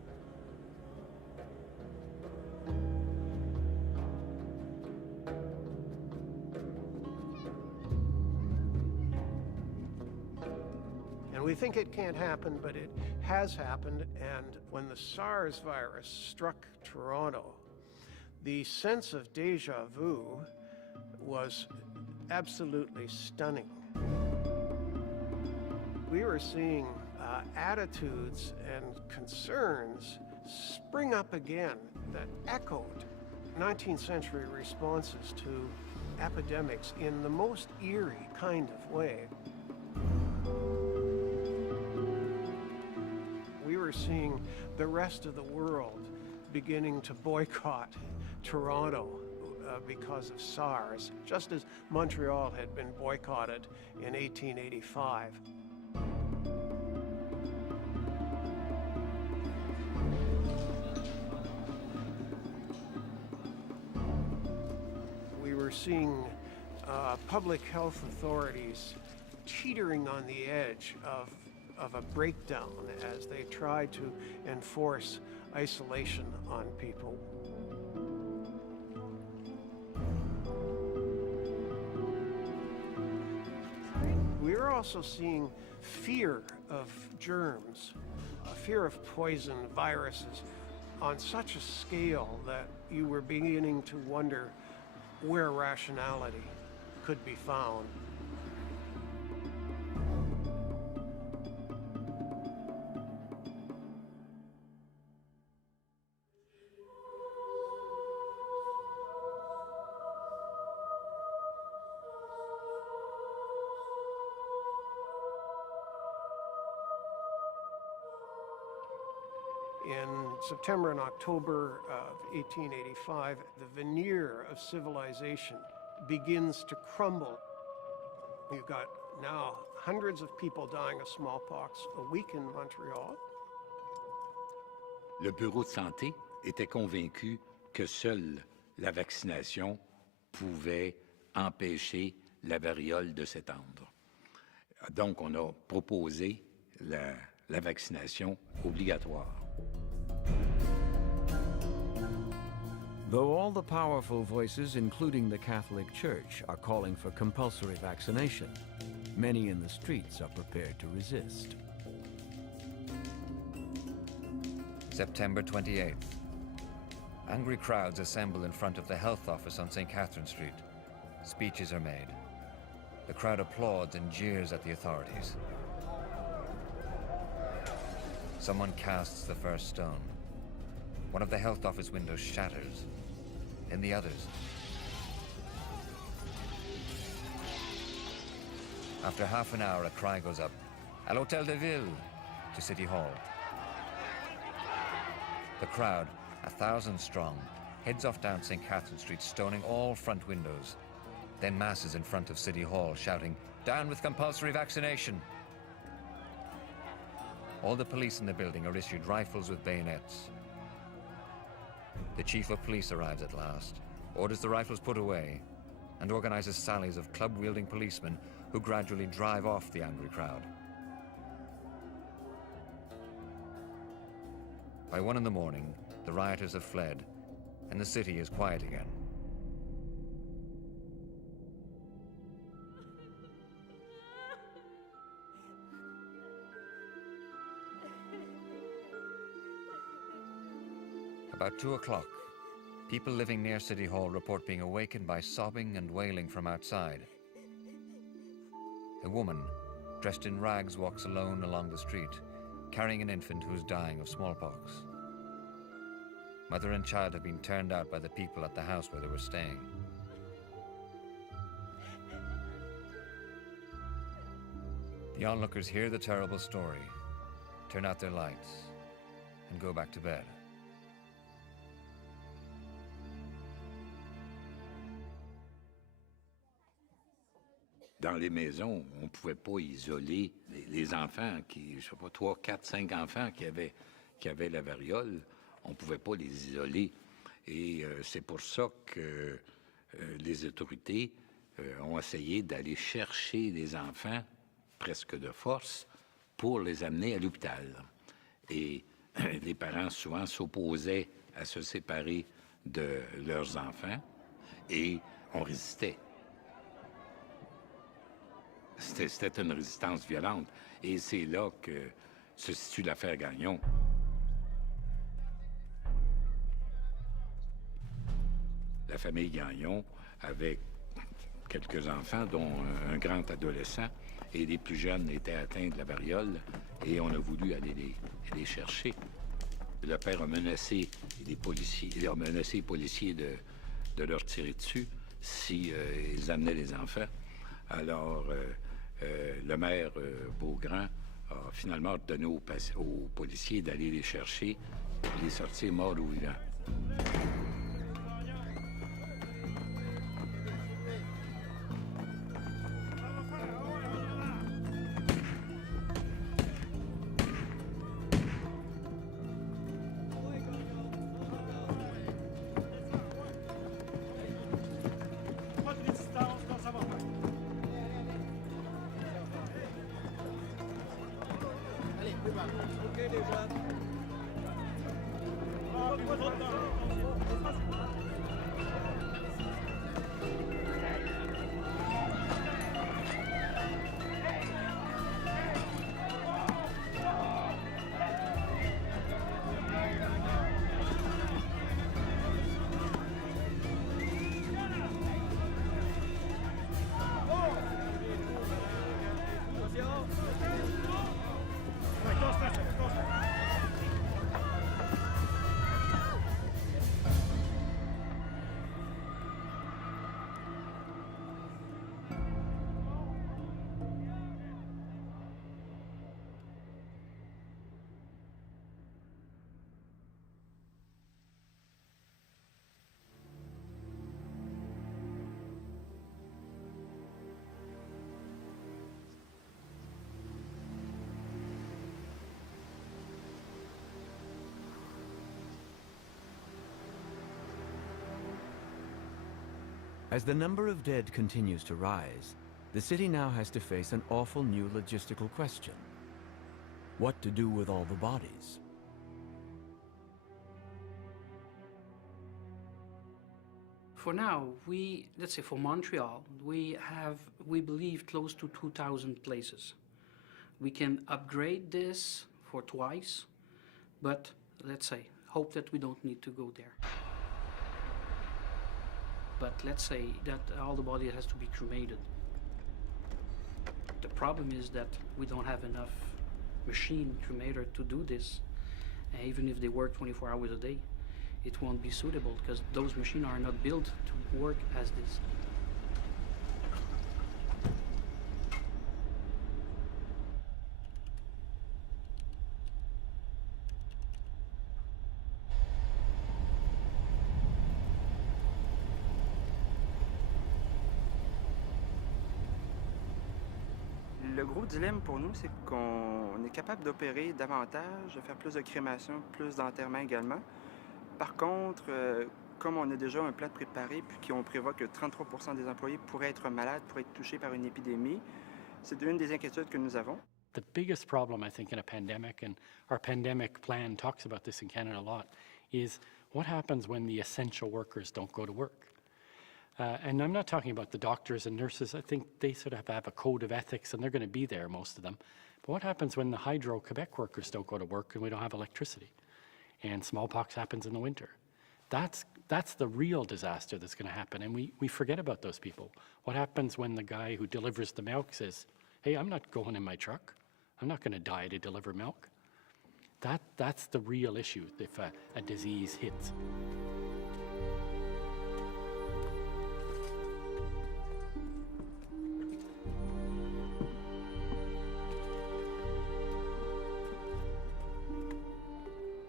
And we think it can't happen, but it has happened. And when the SARS virus struck Toronto, the sense of déjà vu was absolutely stunning. We were seeing attitudes and concerns spring up again that echoed 19th century responses to epidemics in the most eerie kind of way. We were seeing the rest of the world beginning to boycott Toronto because of SARS, just as Montreal had been boycotted in 1885. We were seeing public health authorities teetering on the edge of a breakdown as they tried to enforce isolation on people. We were also seeing fear of germs, a fear of poison, viruses, on such a scale that you were beginning to wonder where rationality could be found. In September and October of 1885, the veneer of civilization begins to crumble. You've got now hundreds of people dying of smallpox a week in Montreal. Le Bureau de santé était convaincu que seule la vaccination pouvait empêcher la variole de s'étendre. Donc, on a proposé la vaccination obligatoire. Though all the powerful voices, including the Catholic Church, are calling for compulsory vaccination, many in the streets are prepared to resist. September 28th. Angry crowds assemble in front of the health office on St. Catherine Street. Speeches are made. The crowd applauds and jeers at the authorities. Someone casts the first stone. One of the health office windows shatters. Then the others. After half an hour, a cry goes up, "À l'Hôtel de Ville," to City Hall. The crowd, 1,000 strong, heads off down St. Catherine Street, stoning all front windows. Then masses in front of City Hall, shouting, "Down with compulsory vaccination!" All the police in the building are issued rifles with bayonets. The chief of police arrives at last, orders the rifles put away, and organizes sallies of club-wielding policemen who gradually drive off the angry crowd. By 1 in the morning, the rioters have fled, and the city is quiet again. About 2 o'clock, people living near City Hall report being awakened by sobbing and wailing from outside. A woman, dressed in rags, walks alone along the street, carrying an infant who is dying of smallpox. Mother and child have been turned out by the people at the house where they were staying. The onlookers hear the terrible story, turn out their lights, and go back to bed. Dans les maisons, on ne pouvait pas isoler les enfants, je sais pas, 3, 4, 5 enfants qui avaient la variole, on ne pouvait pas les isoler. Et c'est pour ça que les autorités ont essayé d'aller chercher les enfants, presque de force, pour les amener à l'hôpital. Et les parents, souvent, s'opposaient à se séparer de leurs enfants et on résistait. C'était une résistance violente. Et c'est là que se situe l'affaire Gagnon. La famille Gagnon avait quelques enfants, dont un grand adolescent, et les plus jeunes étaient atteints de la variole, et on a voulu aller les chercher. Le père a menacé les policiers, de leur tirer dessus si ils amenaient les enfants. Alors, le maire Beaugrand a finalement ordonné aux policiers d'aller les chercher pour les sortir morts ou vivants. As the number of dead continues to rise, the city now has to face an awful new logistical question. What to do with all the bodies? For now, let's say for Montreal, we believe close to 2,000 places. We can upgrade this for twice, but let's say, hope that we don't need to go there. But let's say that all the body has to be cremated. The problem is that we don't have enough machine cremator to do this. And even if they work 24 hours a day, it won't be suitable because those machines are not built to work as this. Le gros dilemme pour nous, c'est qu'on est capable d'opérer davantage, de faire plus de crémation, plus d'enterrement également. Par contre, comme on a déjà un plat préparé, puis qu'on prévoit que 33% des employés pourraient être malades, pourraient être touchés par une épidémie, c'est une des inquiétudes que nous avons. The biggest problem, I think, in a pandemic, and our pandemic plan talks about this in Canada a lot, is what happens when the essential workers don't go to work. And I'm not talking about the doctors and nurses. I think they sort of have a code of ethics, and they're going to be there, most of them. But what happens when the Hydro-Quebec workers don't go to work and we don't have electricity? And smallpox happens in the winter. That's the real disaster that's going to happen, and we forget about those people. What happens when the guy who delivers the milk says, hey, I'm not going in my truck. I'm not going to die to deliver milk. That's the real issue if a disease hits.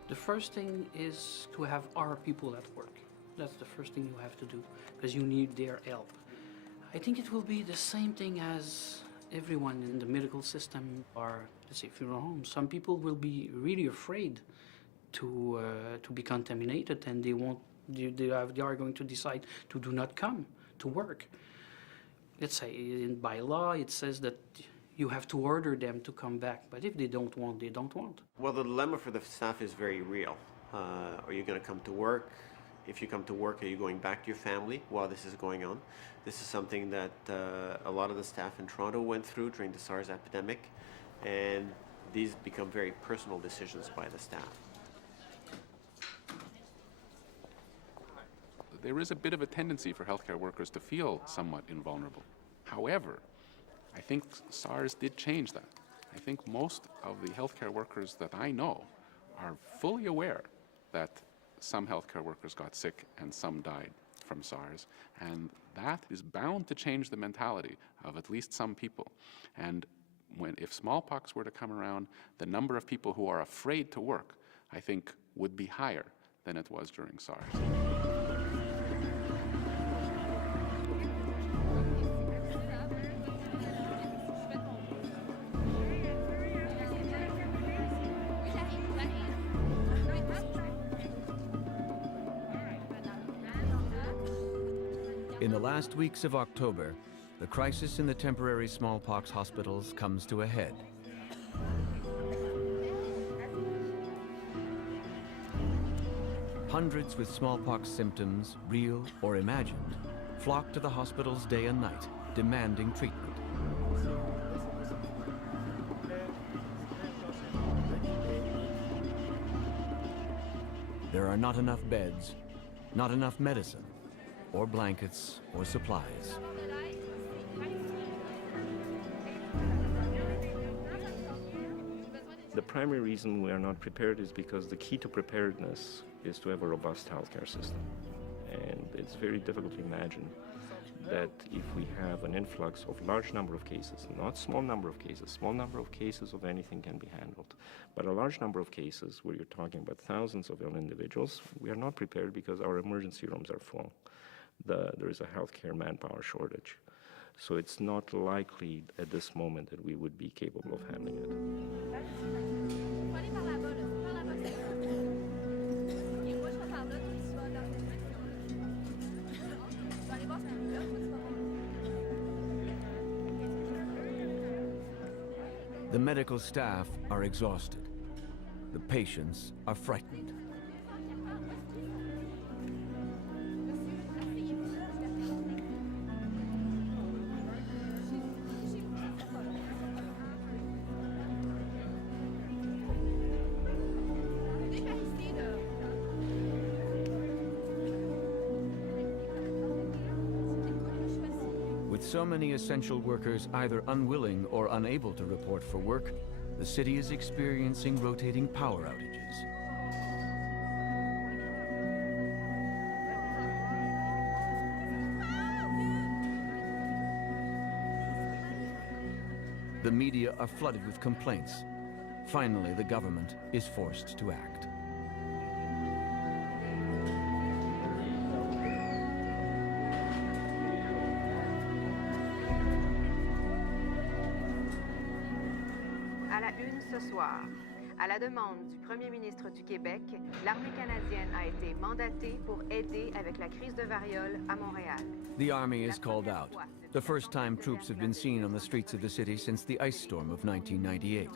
The first thing is to have our people at work. That's the first thing you have to do because you need their help. I think it will be the same thing as everyone in the medical system, or let's say funeral home. Some people will be really afraid to be contaminated, and they are going to decide to do not come to work. Let's say by law it says that you have to order them to come back, but if they don't want, they don't want. Well, the dilemma for the staff is very real. Are you going to come to work? If you come to work, are you going back to your family while this is going on? This is something that a lot of the staff in Toronto went through during the SARS epidemic, and these become very personal decisions by the staff. There is a bit of a tendency for healthcare workers to feel somewhat invulnerable. However, I think SARS did change that. I think most of the healthcare workers that I know are fully aware that some healthcare workers got sick and some died from SARS, and that is bound to change the mentality of at least some people. And if smallpox were to come around, the number of people who are afraid to work, I think, would be higher than it was during SARS. In the last weeks of October, the crisis in the temporary smallpox hospitals comes to a head. Hundreds with smallpox symptoms, real or imagined, flock to the hospitals day and night, demanding treatment. There are not enough beds, not enough medicine, or blankets, or supplies. The primary reason we are not prepared is because the key to preparedness is to have a robust healthcare system. And it's very difficult to imagine that if we have an influx of large number of cases, not small number of cases of anything can be handled, but a large number of cases where you're talking about thousands of ill individuals, we are not prepared because our emergency rooms are full. There is a healthcare manpower shortage. So it's not likely at this moment that we would be capable of handling it. The medical staff are exhausted. The patients are frightened. With so many essential workers either unwilling or unable to report for work, the city is experiencing rotating power outages. The media are flooded with complaints. Finally, the government is forced to act. À la une ce soir, à la demande du Premier ministre du Québec, l'armée canadienne a été mandatée pour aider avec la crise de variole à Montréal. The army is called out. The first time troops have been seen on the streets of the city since the ice storm of 1998.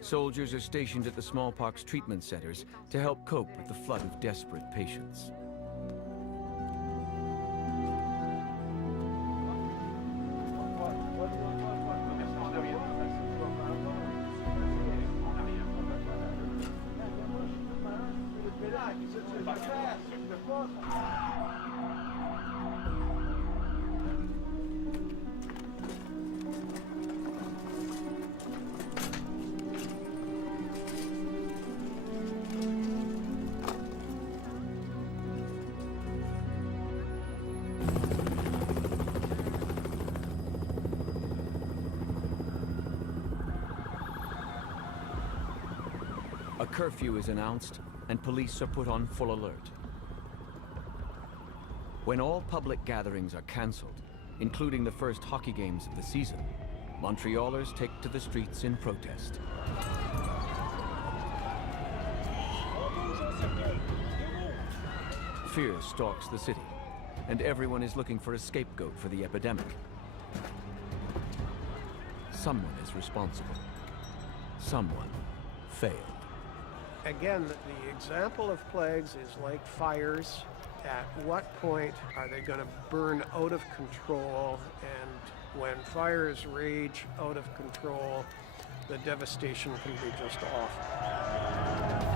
Soldiers are stationed at the smallpox treatment centers to help cope with the flood of desperate patients. A curfew is announced, and police are put on full alert. When all public gatherings are cancelled, including the first hockey games of the season, Montrealers take to the streets in protest. Fear stalks the city, and everyone is looking for a scapegoat for the epidemic. Someone is responsible. Someone failed. Again, the example of plagues is like fires. At what point are they going to burn out of control? And when fires rage out of control, the devastation can be just awful.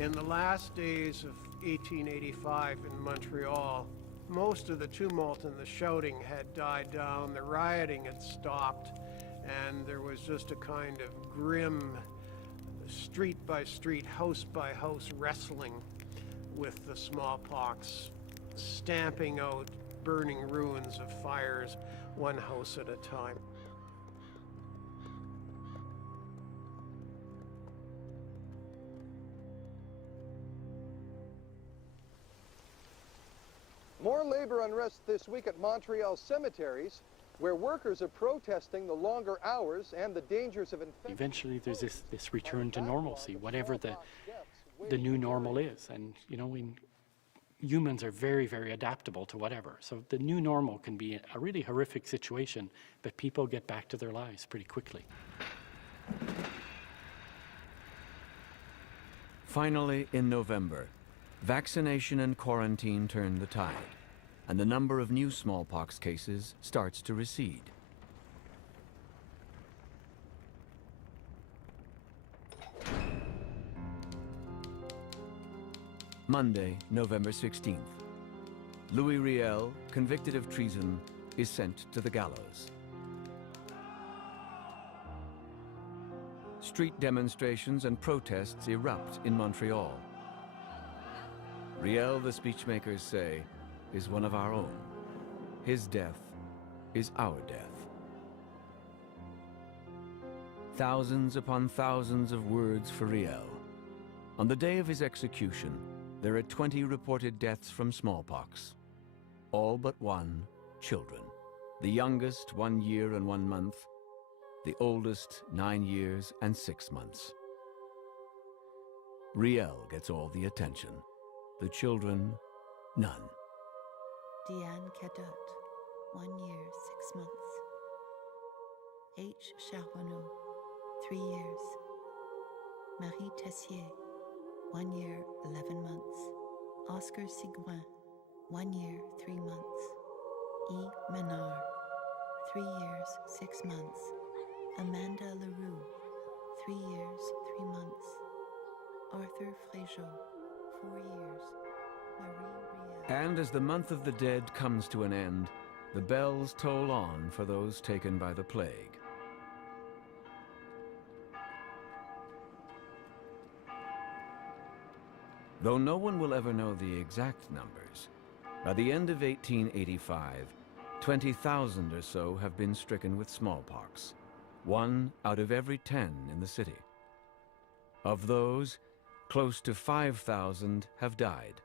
In the last days of 1885 in Montreal, most of the tumult and the shouting had died down, the rioting had stopped, and there was just a kind of grim street by street, house by house wrestling with the smallpox, stamping out burning ruins of fires, one house at a time. More labor unrest this week at Montreal cemeteries, where workers are protesting the longer hours and the dangers of infection. Eventually there's this return to normalcy, whatever the new normal is. And, you know, humans are very, very adaptable to whatever. So the new normal can be a really horrific situation, but people get back to their lives pretty quickly. Finally, in November, vaccination and quarantine turn the tide, and the number of new smallpox cases starts to recede. Monday, November 16th. Louis Riel, convicted of treason, is sent to the gallows. Street demonstrations and protests erupt in Montreal. Riel, the speechmakers say, is one of our own. His death is our death. Thousands upon thousands of words for Riel. On the day of his execution, there are 20 reported deaths from smallpox. All but one, children. The youngest, 1 year and 1 month. The oldest, 9 years and 6 months. Riel gets all the attention. The children, none. Diane Cadot, 1 year, 6 months. H. Charbonneau, 3 years. Marie Tessier, 1 year, 11 months. Oscar Sigouin, 1 year, 3 months. E. Menard, 3 years, 6 months. Amanda Leroux, 3 years, 3 months. Arthur Fréjot, 4 years. Marie Riel. And as the month of the dead comes to an end, the bells toll on for those taken by the plague. Though no one will ever know the exact numbers, by the end of 1885, 20,000 or so have been stricken with smallpox, 1 out of every 10 in the city. Of those, close to 5,000 have died.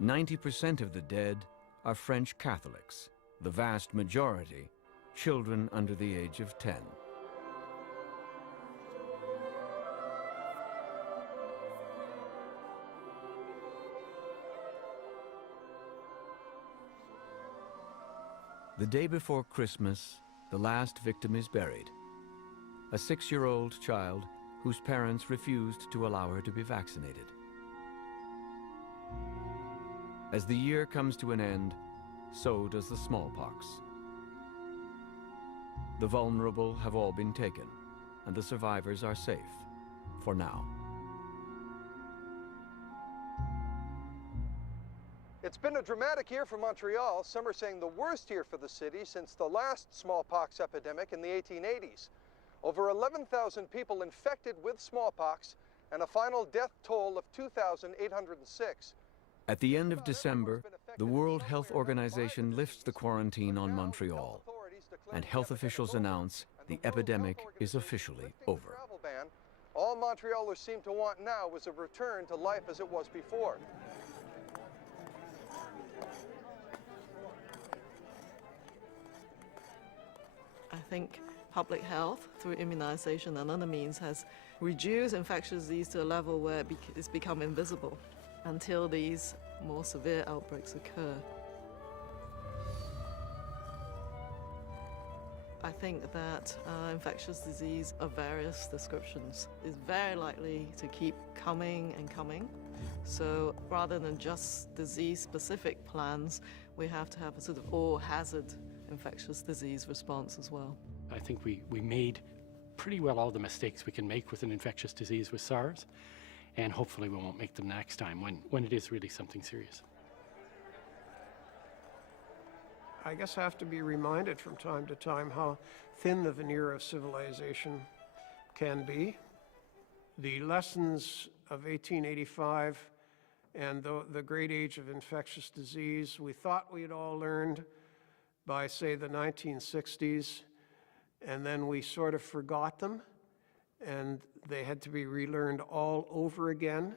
90% of the dead are French Catholics, the vast majority children under the age of 10. The day before Christmas, the last victim is buried. A 6-year-old child whose parents refused to allow her to be vaccinated. As the year comes to an end, so does the smallpox. The vulnerable have all been taken, and the survivors are safe, for now. It's been a dramatic year for Montreal. Some are saying the worst year for the city since the last smallpox epidemic in the 1880s. Over 11,000 people infected with smallpox and a final death toll of 2,806. At the end of December, the World Health Organization lifts the quarantine on Montreal, and health officials announce the epidemic is officially over. All Montrealers seem to want now is a return to life as it was before. I think public health, through immunization and other means, has reduced infectious disease to a level where it's become invisible until these more severe outbreaks occur. I think that infectious disease of various descriptions is very likely to keep coming and coming. So rather than just disease-specific plans, we have to have a sort of all-hazard infectious disease response as well. I think we made pretty well all the mistakes we can make with an infectious disease with SARS, and hopefully we won't make them next time when it is really something serious. I guess I have to be reminded from time to time how thin the veneer of civilization can be. The lessons of 1885 and the great age of infectious disease, we thought we had all learned by, say, the 1960s, and then we sort of forgot them, and they had to be relearned all over again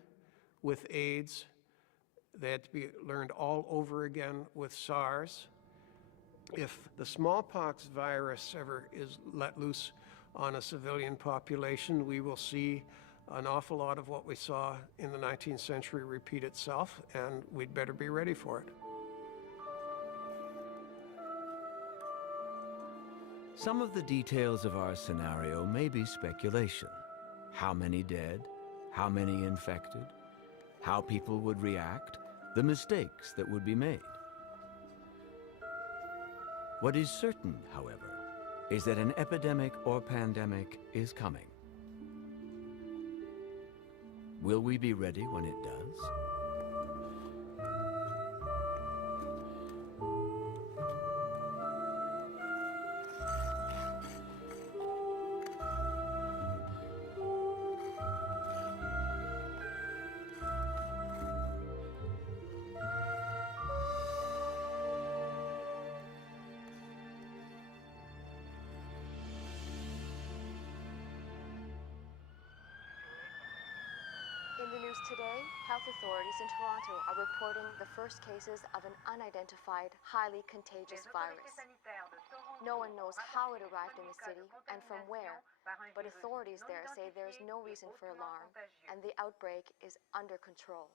with AIDS. They had to be learned all over again with SARS. If the smallpox virus ever is let loose on a civilian population, we will see an awful lot of what we saw in the 19th century repeat itself, and we'd better be ready for it. Some of the details of our scenario may be speculation. How many dead? How many infected? How people would react? The mistakes that would be made. What is certain, however, is that an epidemic or pandemic is coming. Will we be ready when it does? In the news today, health authorities in Toronto are reporting the first cases of an unidentified, highly contagious virus. No one knows how it arrived in the city and from where, but authorities there say there is no reason for alarm and the outbreak is under control.